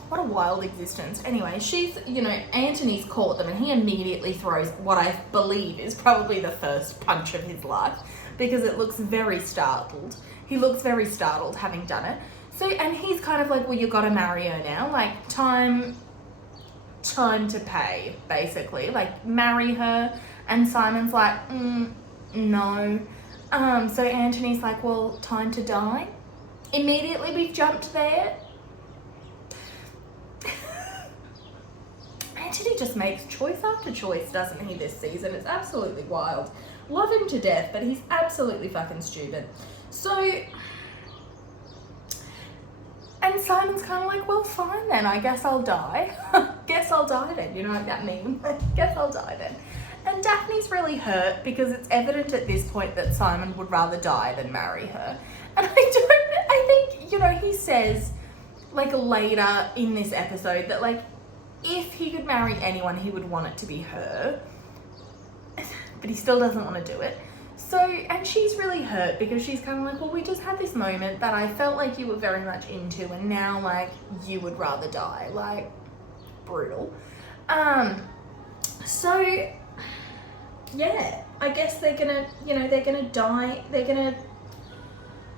what a wild existence. Anyway, she's, you know, Anthony's caught them, and he immediately throws what I believe is probably the first punch of his life, because it looks very startled. He looks very startled having done it. So, and he's kind of like, well, you gotta marry her now. Like, time to pay, basically. Like, marry her. And Simon's like, no. So Anthony's like, well, time to die. Immediately we've jumped there. Anthony just makes choice after choice, doesn't he, this season? It's absolutely wild. Love him to death, but he's absolutely fucking stupid. So, and Simon's kind of like, well, fine then, I guess I'll die. Guess I'll die then, you know, like that meme. Guess I'll die then. And Daphne's really hurt because it's evident at this point that Simon would rather die than marry her. And I think, you know, he says, like, later in this episode that, like, if he could marry anyone, he would want it to be her. But he still doesn't want to do it. So, and she's really hurt because she's kind of like, well, we just had this moment that I felt like you were very much into, and now, like, you would rather die. Like, brutal. So, yeah, I guess they're gonna, you know, they're gonna die, they're gonna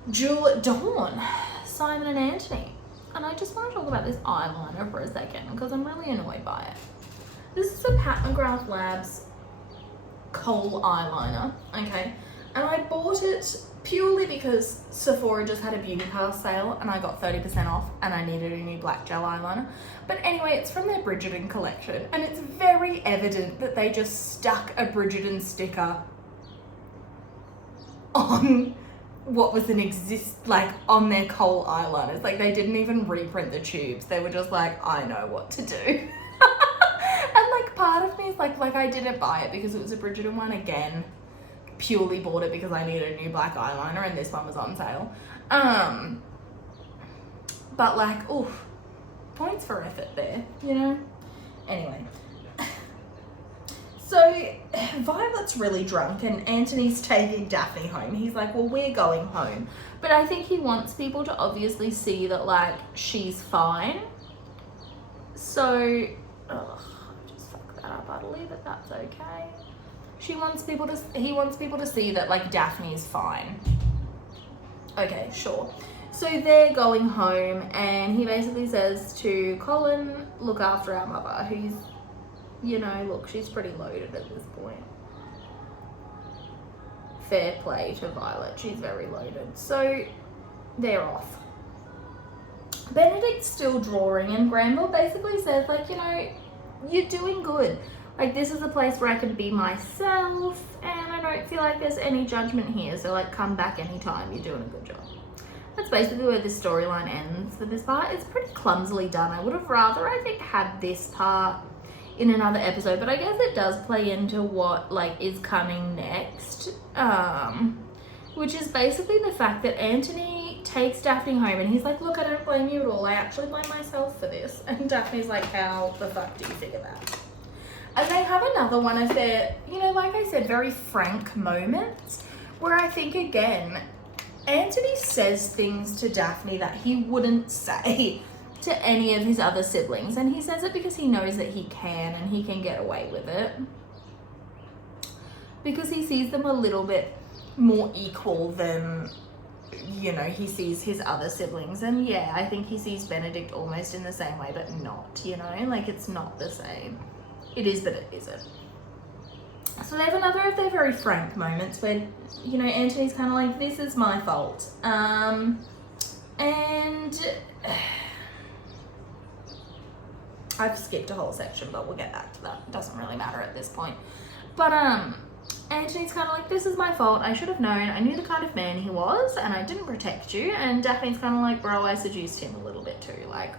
duel at dawn, Simon and Anthony. And I just want to talk about this eyeliner for a second because I'm really annoyed by it. This is a Pat McGrath Labs kohl eyeliner, okay? And I bought it purely because Sephora just had a beauty pass sale and I got 30% off and I needed a new black gel eyeliner. But anyway, it's from their Bridgerton collection, and it's very evident that they just stuck a Bridgerton sticker on what was on their kohl eyeliners. Like, they didn't even reprint the tubes. They were just like, I know what to do. And like, part of me is like I didn't buy it because it was a Bridgerton one. Again, purely bought it because I needed a new black eyeliner and this one was on sale. But like, oof, points for effort there, you know? Anyway. So Violet's really drunk and Anthony's taking Daphne home. He's like, well, we're going home. But I think he wants people to obviously see that, like, she's fine. So, ugh, I just fucked that up utterly, but that's okay. He wants people to see that, like, Daphne's fine. Okay, sure. So they're going home and he basically says to Colin, look after our mother, who's, you know, look, she's pretty loaded at this point. Fair play to Violet, she's very loaded. So they're off. Benedict's still drawing and Granville basically says, like, you know, you're doing good. Like, this is a place where I can be myself and I don't feel like there's any judgment here. So, like, come back anytime, you're doing a good job. That's basically where this storyline ends for this part. It's pretty clumsily done. I would have rather, I think, had this part in another episode, but I guess it does play into what, like, is coming next, which is basically the fact that Anthony takes Daphne home and he's like, look, I don't blame you at all. I actually blame myself for this. And Daphne's like, how the fuck do you figure that? And they have another one of their, you know, like I said, very frank moments where I think, again, Anthony says things to Daphne that he wouldn't say to any of his other siblings. And he says it because he knows that he can and he can get away with it. Because he sees them a little bit more equal than, you know, he sees his other siblings. And yeah, I think he sees Benedict almost in the same way, but not, you know, like, it's not the same. It is, but it isn't. So they have another of their very frank moments where, you know, Anthony's kind of like, this is my fault. And I've skipped a whole section, but we'll get back to that. It doesn't really matter at this point. But Anthony's kind of like, this is my fault. I should have known. I knew the kind of man he was and I didn't protect you. And Daphne's kind of like, bro, I seduced him a little bit too. Like,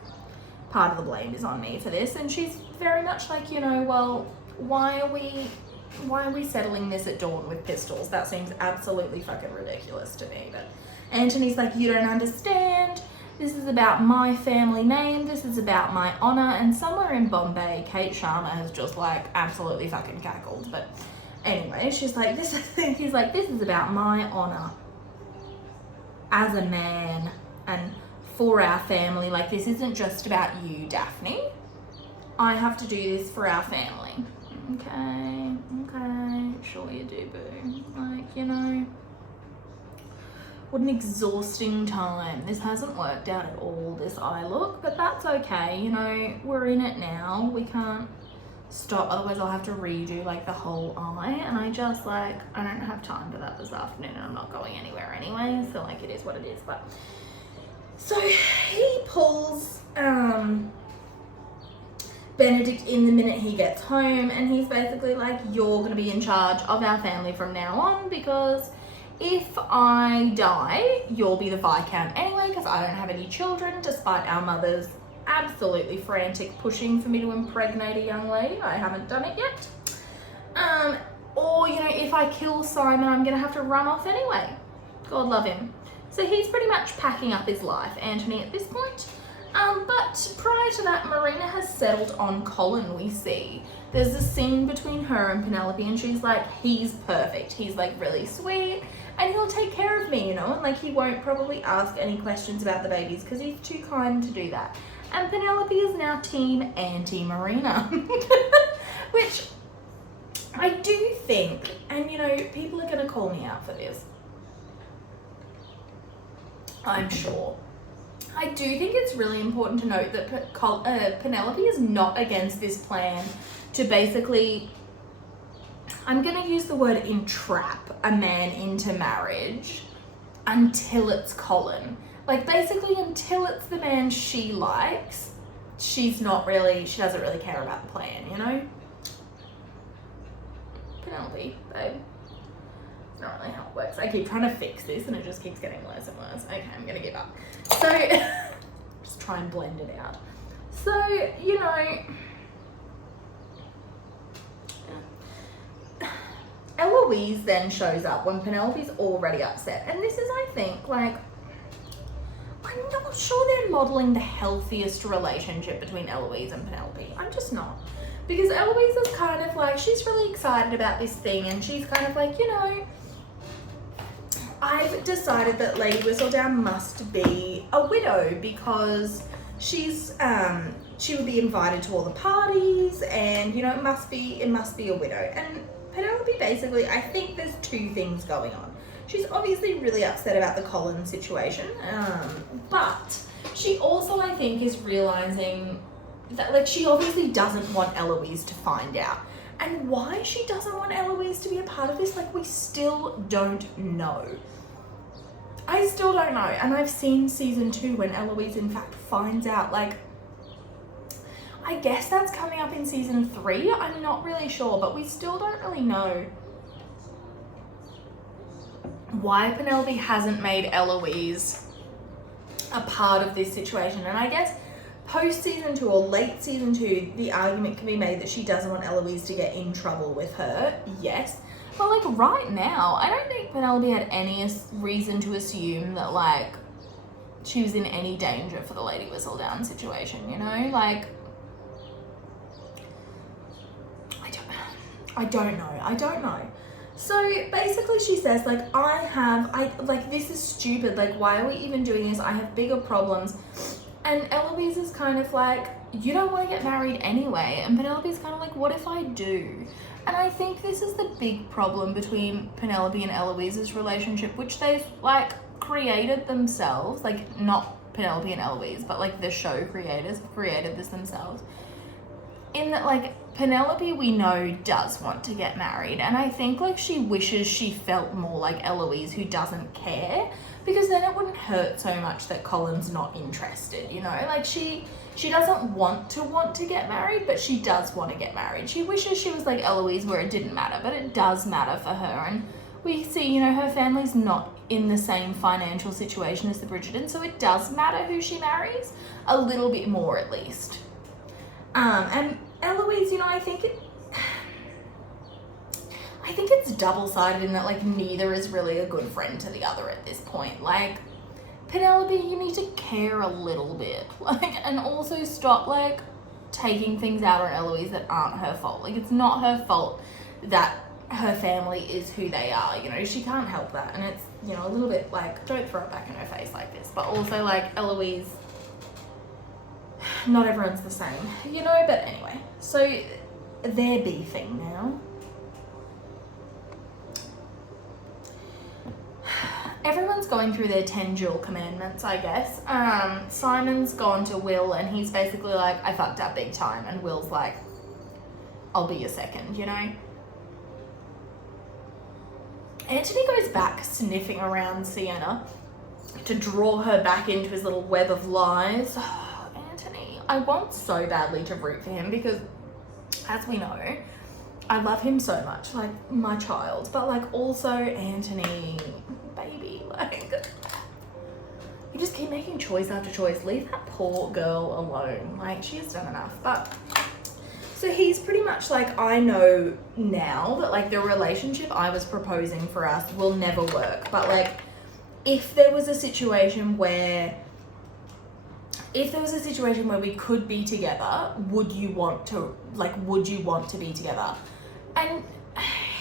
part of the blame is on me for this. And she's very much like, you know, well, why are we settling this at dawn with pistols? That seems absolutely fucking ridiculous to me. But Anthony's like, you don't understand. This is about my family name. This is about my honor. And somewhere in Bombay, Kate Sharma has just like absolutely fucking cackled. But anyway, she's like, he's like, this is about my honor as a man and for our family. Like, this isn't just about you, Daphne. I have to do this for our family. Okay, sure you do, boo. Like, you know, what an exhausting time. This hasn't worked out at all, this eye look, but that's okay. You know, we're in it now. We can't stop, otherwise I'll have to redo like the whole eye, and I just like, I don't have time for that this afternoon, and I'm not going anywhere anyway, so like it is what it is. But so he pulls Benedict in the minute he gets home, and he's basically like, you're gonna be in charge of our family from now on, because if I die, you'll be the Viscount anyway, because I don't have any children, despite our mother's absolutely frantic pushing for me to impregnate a young lady. I haven't done it yet. Or, you know, if I kill Simon, I'm gonna have to run off anyway. God love him. So he's pretty much packing up his life, Anthony, at this point. But prior to that, Marina has settled on Colin, we see. There's a scene between her and Penelope, and she's like, he's perfect. He's like really sweet, and he'll take care of me, you know, and like he won't probably ask any questions about the babies because he's too kind to do that. And Penelope is now team anti-Marina, which I do think, and you know, people are gonna call me out for this, I'm sure. I do think it's really important to note that Penelope is not against this plan to basically, I'm going to use the word entrap a man into marriage until it's Colin. Like basically until it's the man she likes, she doesn't really care about the plan, you know? Penelope, babe. It's not really how it works. I keep trying to fix this and it just keeps getting worse and worse. Okay, I'm gonna give up. So, just try and blend it out. So, you know, Eloise then shows up when Penelope's already upset. And this is, I think, like, I'm not sure they're modeling the healthiest relationship between Eloise and Penelope. I'm just not. Because Eloise is kind of like, she's really excited about this thing, and she's kind of like, you know, I've decided that Lady Whistledown must be a widow because she would be invited to all the parties, and you know, it must be a widow. And Penelope basically, I think there's two things going on. She's obviously really upset about the Colin situation, but she also, I think, is realizing that like she obviously doesn't want Eloise to find out. And why she doesn't want Eloise to be a part of this, like, we still don't know. I still don't know. And I've seen season 2 when Eloise, in fact, finds out. Like, I guess that's coming up in season 3. I'm not really sure, but we still don't really know why Penelope hasn't made Eloise a part of this situation. And I guess post season 2 or late season 2, the argument can be made that she doesn't want Eloise to get in trouble with her. Yes. But like right now, I don't think Penelope had any reason to assume that like she was in any danger for the Lady Whistledown situation, you know? Like, I don't know. So basically she says like, this is stupid. Like, why are we even doing this? I have bigger problems. And Eloise is kind of like, you don't want to get married anyway. And Penelope's kind of like, what if I do? And I think this is the big problem between Penelope and Eloise's relationship, which they've like created themselves, like not Penelope and Eloise, but like the show creators have created this themselves, in that, like, Penelope, we know, does want to get married, and I think, like, she wishes she felt more like Eloise, who doesn't care, because then it wouldn't hurt so much that Colin's not interested, you know? Like, she doesn't want to get married, but she does want to get married. She wishes she was like Eloise, where it didn't matter, but it does matter for her, and we see, you know, her family's not in the same financial situation as the Bridgerton, so it does matter who she marries, a little bit more at least. And Eloise, you know, I think it's double-sided in that, like, neither is really a good friend to the other at this point. Like, Penelope, you need to care a little bit, like, and also stop, like, taking things out on Eloise that aren't her fault. Like, it's not her fault that her family is who they are, you know, she can't help that, and it's, you know, a little bit like, don't throw it back in her face like this, but also, like, Eloise, not everyone's the same, you know. But anyway, so they're beefing now. Everyone's going through their 10 dual commandments, I guess. Simon's gone to Will, and he's basically like, I fucked up big time, and Will's like, I'll be your second, you know. Anthony goes back sniffing around Sienna to draw her back into his little web of lies. Anthony, I want so badly to root for him because, as we know, I love him so much, like my child, but like also Anthony, baby, like, you just keep making choice after choice. Leave that poor girl alone. Like, she has done enough. But so he's pretty much like, I know now that, like, the relationship I was proposing for us will never work. But, like, if there was a situation where we could be together, would you want to be together? And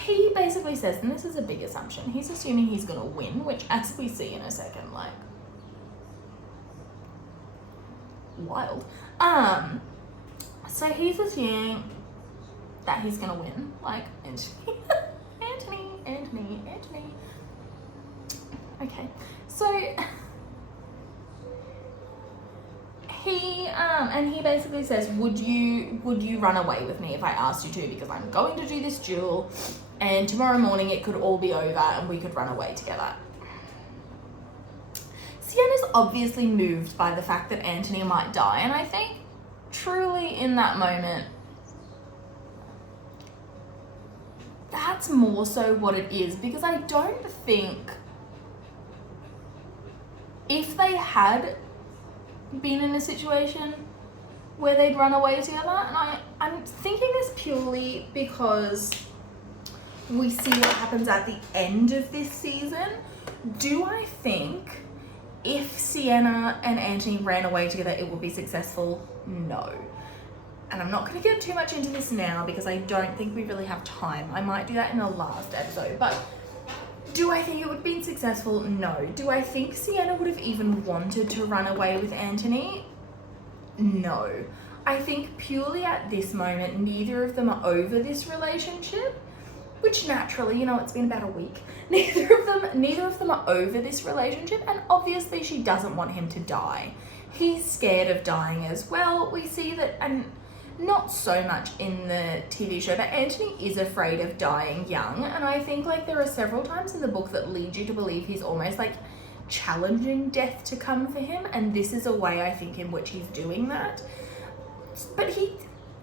he basically says, and this is a big assumption, he's assuming he's going to win, which, as we see in a second, like, wild. So he's assuming that he's gonna win, like, Anthony. Okay, so he basically says, would you run away with me if I asked you to, because I'm going to do this duel, and tomorrow morning it could all be over and we could run away together. Sienna's obviously moved by the fact that Anthony might die, and I think truly in that moment, that's more so what it is, because I don't think if they had been in a situation where they'd run away together, and I'm thinking this purely because we see what happens at the end of this season. Do I think if Sienna and Anthony ran away together, it would be successful? No. And I'm not going to get too much into this now because I don't think we really have time. I might do that in a last episode, but do I think it would have been successful? No. Do I think Sienna would have even wanted to run away with Anthony? No. I think purely at this moment, neither of them are over this relationship, which naturally, you know, it's been about a week. Neither of them are over this relationship, and obviously she doesn't want him to die. He's scared of dying as well. We see that, and not so much in the TV show, but Anthony is afraid of dying young, and I think, like, there are several times in the book that lead you to believe he's almost, like, challenging death to come for him, and this is a way, I think, in which he's doing that. But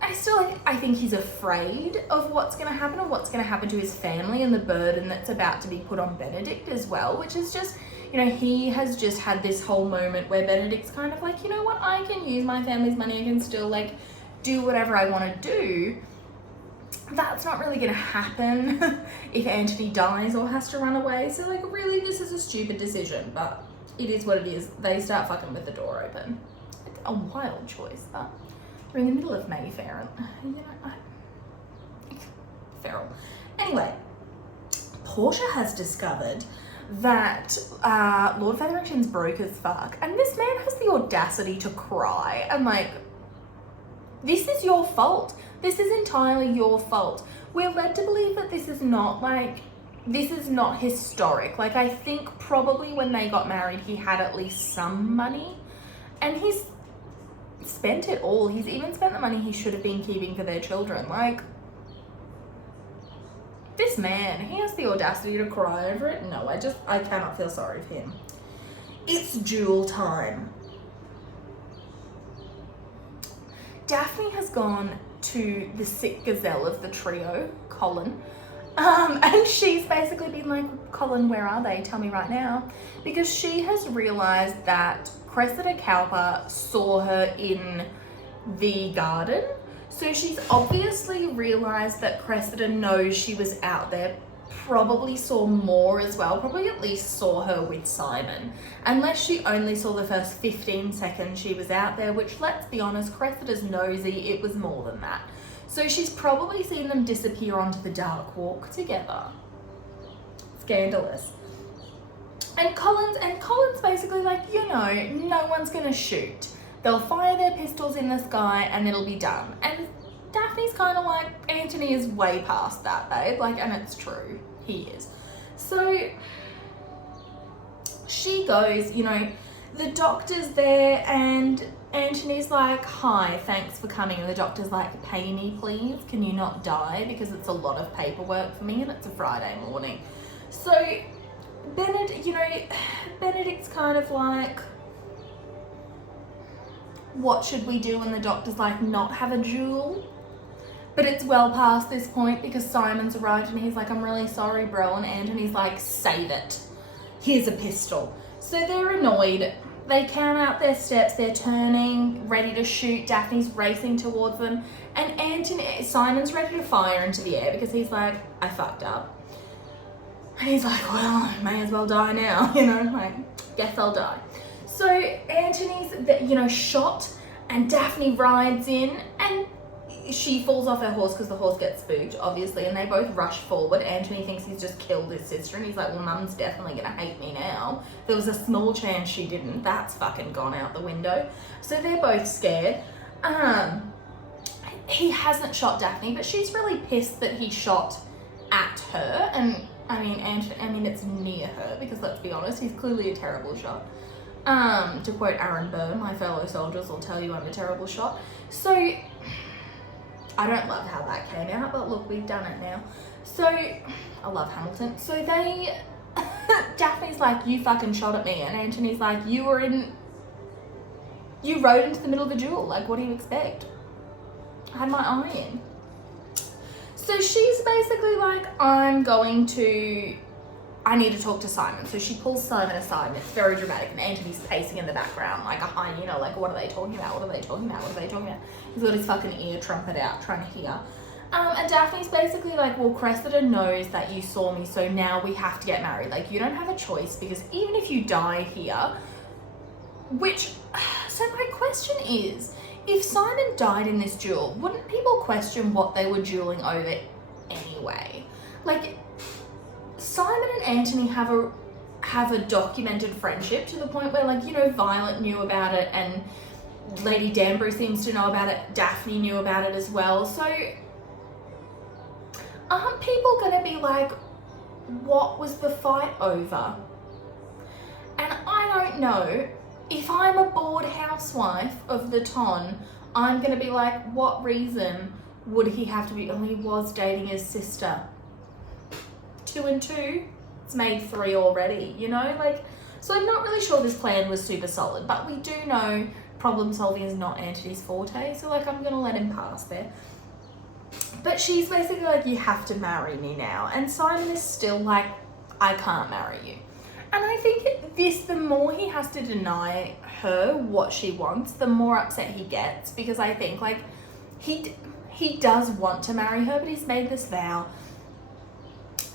I think he's afraid of what's going to happen, and what's going to happen to his family, and the burden that's about to be put on Benedict as well, which is just, you know, he has just had this whole moment where Benedict's kind of like, you know what, I can use my family's money, I can still, like, do whatever I want to do. That's not really going to happen if Anthony dies or has to run away. So, like, really, this is a stupid decision, but it is what it is. They start fucking with the door open. It's a wild choice, but we're in the middle of Mayfair, and, you know, feral. Anyway, Portia has discovered that Lord Featherington's broke as fuck, and this man has the audacity to cry. And, like, this is your fault. This is entirely your fault. We're led to believe that this is not historic. Like, I think probably when they got married, he had at least some money, and he's spent it all. He's even spent the money he should have been keeping for their children. Like, this man, he has the audacity to cry over it. No, I cannot feel sorry for him. It's duel time. Daphne has gone to the sick gazelle of the trio, Colin. And she's basically been like, Colin, where are they? Tell me right now. Because she has realised that Cressida Cowper saw her in the garden. So she's obviously realised that Cressida knows she was out there, probably saw more as well, probably at least saw her with Simon. Unless she only saw the first 15 seconds she was out there, which, let's be honest, Cressida's nosy, it was more than that. So she's probably seen them disappear onto the dark walk together. Scandalous. And Colin's basically like, you know, no one's gonna shoot. They'll fire their pistols in the sky and it'll be done. And Daphne's kind of like, Anthony is way past that, babe. Like, and it's true, he is. So she goes, you know, the doctor's there and Anthony's like, hi, thanks for coming. And the doctor's like, pay me please, can you not die? Because it's a lot of paperwork for me and it's a Friday morning. So Benedict's kind of like, what should we do? And the doctor's like, not have a duel. But it's well past this point because Simon's arrived and he's like, I'm really sorry, bro. And Anthony's like, save it. Here's a pistol. So they're annoyed. They count out their steps, they're turning, ready to shoot. Daphne's racing towards them. And Simon's ready to fire into the air because he's like, I fucked up. And he's like, well, I may as well die now, you know, like, guess I'll die. So Anthony's, you know, shot and Daphne rides in and she falls off her horse because the horse gets spooked, obviously, and they both rush forward. Anthony thinks he's just killed his sister and he's like, well, mum's definitely gonna hate me now. There was a small chance she didn't. That's fucking gone out the window. So they're both scared. He hasn't shot Daphne, but she's really pissed that he shot at her. And I mean, it's near her because let's be honest, he's clearly a terrible shot. To quote Aaron Burr, my fellow soldiers will tell you I'm a terrible shot. So I don't love how that came out, but look, we've done it now. So I love Hamilton. So Daphne's like, you fucking shot at me. And Anthony's like, you rode into the middle of the duel. Like, what do you expect? I had my eye in. So she's basically like, I need to talk to Simon. So she pulls Simon aside and it's very dramatic and Anthony's pacing in the background like a hyena, like, what are they talking about? What are they talking about? What are they talking about? He's got his fucking ear trumpet out trying to hear. And Daphne's basically like, well, Cressida knows that you saw me, so now we have to get married. Like, you don't have a choice because even if you die here, so my question is, if Simon died in this duel, wouldn't people question what they were dueling over anyway? Like, Simon and Anthony have a documented friendship to the point where, like, you know, Violet knew about it and Lady Danbury seems to know about it. Daphne knew about it as well. So aren't people gonna be like, what was the fight over? And I don't know. If I'm a bored housewife of the Ton, I'm gonna be like, what reason would he have to be? Oh, he was dating his sister. 2 and 2, it's made 3 already, you know? Like, so I'm not really sure this plan was super solid, but we do know problem solving is not Anthony's forte, so like, I'm gonna let him pass there. But she's basically like, you have to marry me now. And Simon is still like, I can't marry you. And I think the more he has to deny her what she wants, the more upset he gets, because I think, like, he does want to marry her, but he's made this vow.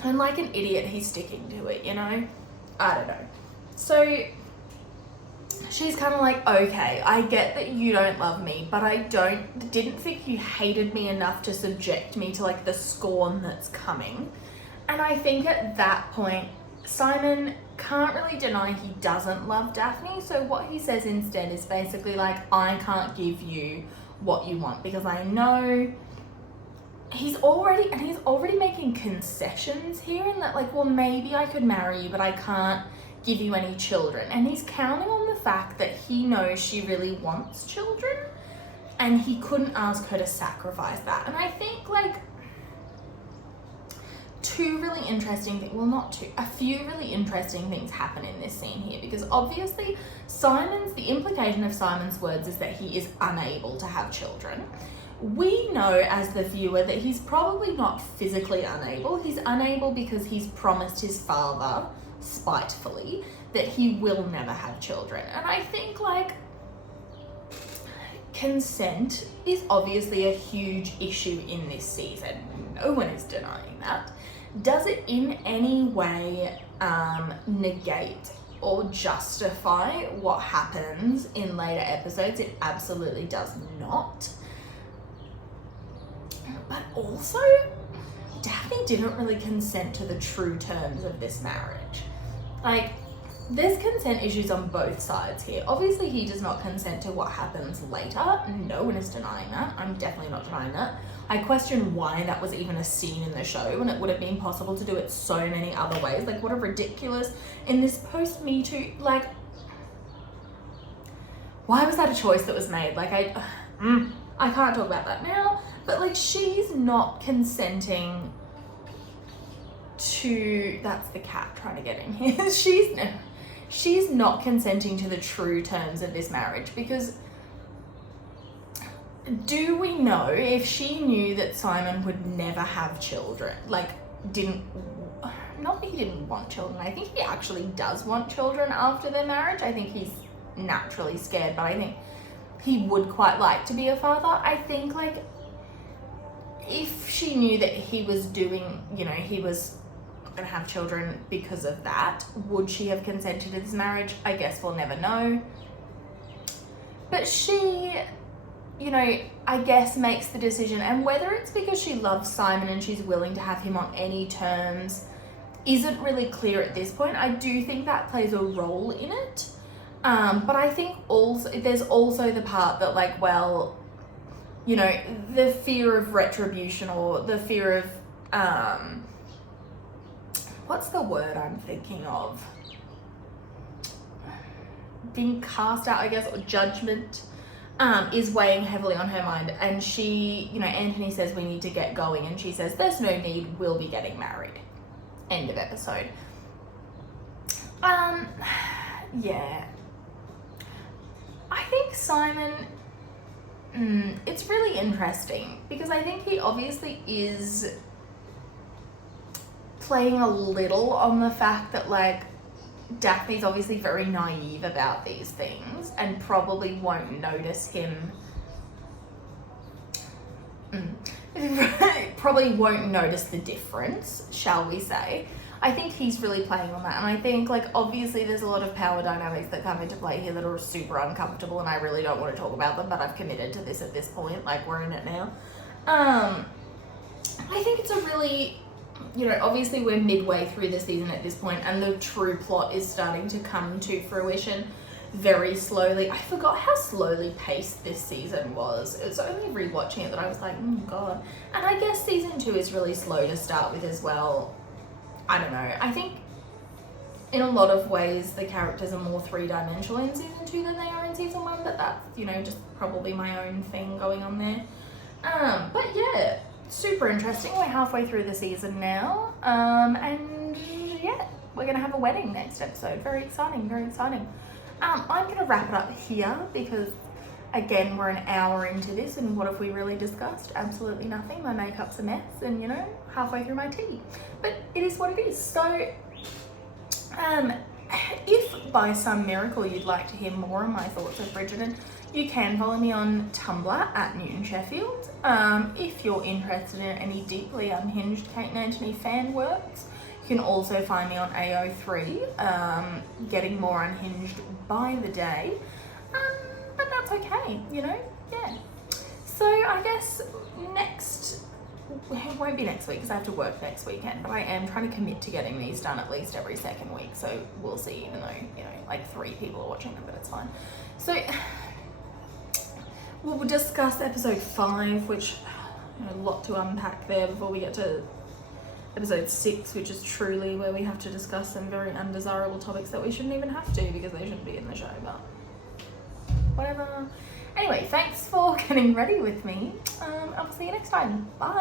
And like an idiot, he's sticking to it, you know? I don't know. So she's kind of like, okay, I get that you don't love me, but I didn't think you hated me enough to subject me to like the scorn that's coming. And I think at that point, Simon can't really deny he doesn't love Daphne. So what he says instead is basically like, I can't give you what you want because I know he's already making concessions here and that, like, well, maybe I could marry you, but I can't give you any children. And he's counting on the fact that he knows she really wants children. and he couldn't ask her to sacrifice that. And I think like a few really interesting things happen in this scene here, because obviously the implication of Simon's words is that he is unable to have children. We know as the viewer that he's probably not physically unable. He's unable because he's promised his father, spitefully, that he will never have children. And I think like consent is obviously a huge issue in this season. No one is denying that. Does it in any way negate or justify what happens in later episodes? It absolutely does not. But also, Daphne didn't really consent to the true terms of this marriage. Like, there's consent issues on both sides here. Obviously, he does not consent to what happens later. No one is denying that. I'm definitely not denying that. I question why that was even a scene in the show when it would have been possible to do it so many other ways. Like, what a ridiculous, in this post-Me Too, like, why was that a choice that was made? Like, I can't talk about that now, but like, she's not consenting to, that's the cat trying to get in here. She's not consenting to the true terms of this marriage, because do we know if she knew that Simon would never have children, like not that he didn't want children, I think he actually does want children after their marriage. I think he's naturally scared, but I think he would quite like to be a father. I think like if she knew that he was doing, he was going to have children because of that, would she have consented to this marriage? I guess we'll never know. But she, I guess makes the decision, and whether it's because she loves Simon and she's willing to have him on any terms isn't really clear at this point. I do think that plays a role in it. But I think also there's also the part that like, well, the fear of retribution, or the fear of, what's the word I'm thinking of? Being cast out, I guess, or judgment, is weighing heavily on her mind. And she, Anthony says we need to get going, and she says there's no need, we'll be getting married. End of episode. Yeah. I think Simon, it's really interesting, because I think he obviously is playing a little on the fact that like Daphne's obviously very naive about these things and probably won't notice him. Probably won't notice the difference, shall we say. I think he's really playing on that, and I think like obviously there's a lot of power dynamics that come into play here that are super uncomfortable, and I really don't want to talk about them, but I've committed to this at this point, like we're in it now. I think it's a really, obviously we're midway through the season at this point, and the true plot is starting to come to fruition very slowly. I forgot how slowly paced this season was. It's only rewatching it that I was like, oh god. And I guess season 2 is really slow to start with as well. I don't know. I think in a lot of ways the characters are more three-dimensional in season 2 than they are in season 1, but that's, just probably my own thing going on there. But yeah, super interesting. We're halfway through the season now. And yeah, we're gonna have a wedding next episode. Very exciting, very exciting. I'm gonna wrap it up here because again, we're an hour into this, and what have we really discussed? Absolutely nothing. My makeup's a mess, and halfway through my tea. But it is what it is. So, if by some miracle you'd like to hear more of my thoughts of Bridgerton, you can follow me on Tumblr at Newton Sheffield. If you're interested in any deeply unhinged Kate and Anthony fan works, you can also find me on AO3, getting more unhinged by the day. But that's okay, yeah. So I guess it won't be next week because I have to work next weekend, but I am trying to commit to getting these done at least every second week, so we'll see, even though, like 3 people are watching them, but it's fine. So we'll discuss episode 5, which a lot to unpack there before we get to episode 6, which is truly where we have to discuss some very undesirable topics that we shouldn't even have to because they shouldn't be in the show, but whatever. Anyway, thanks for getting ready with me. I'll see you next time. Bye.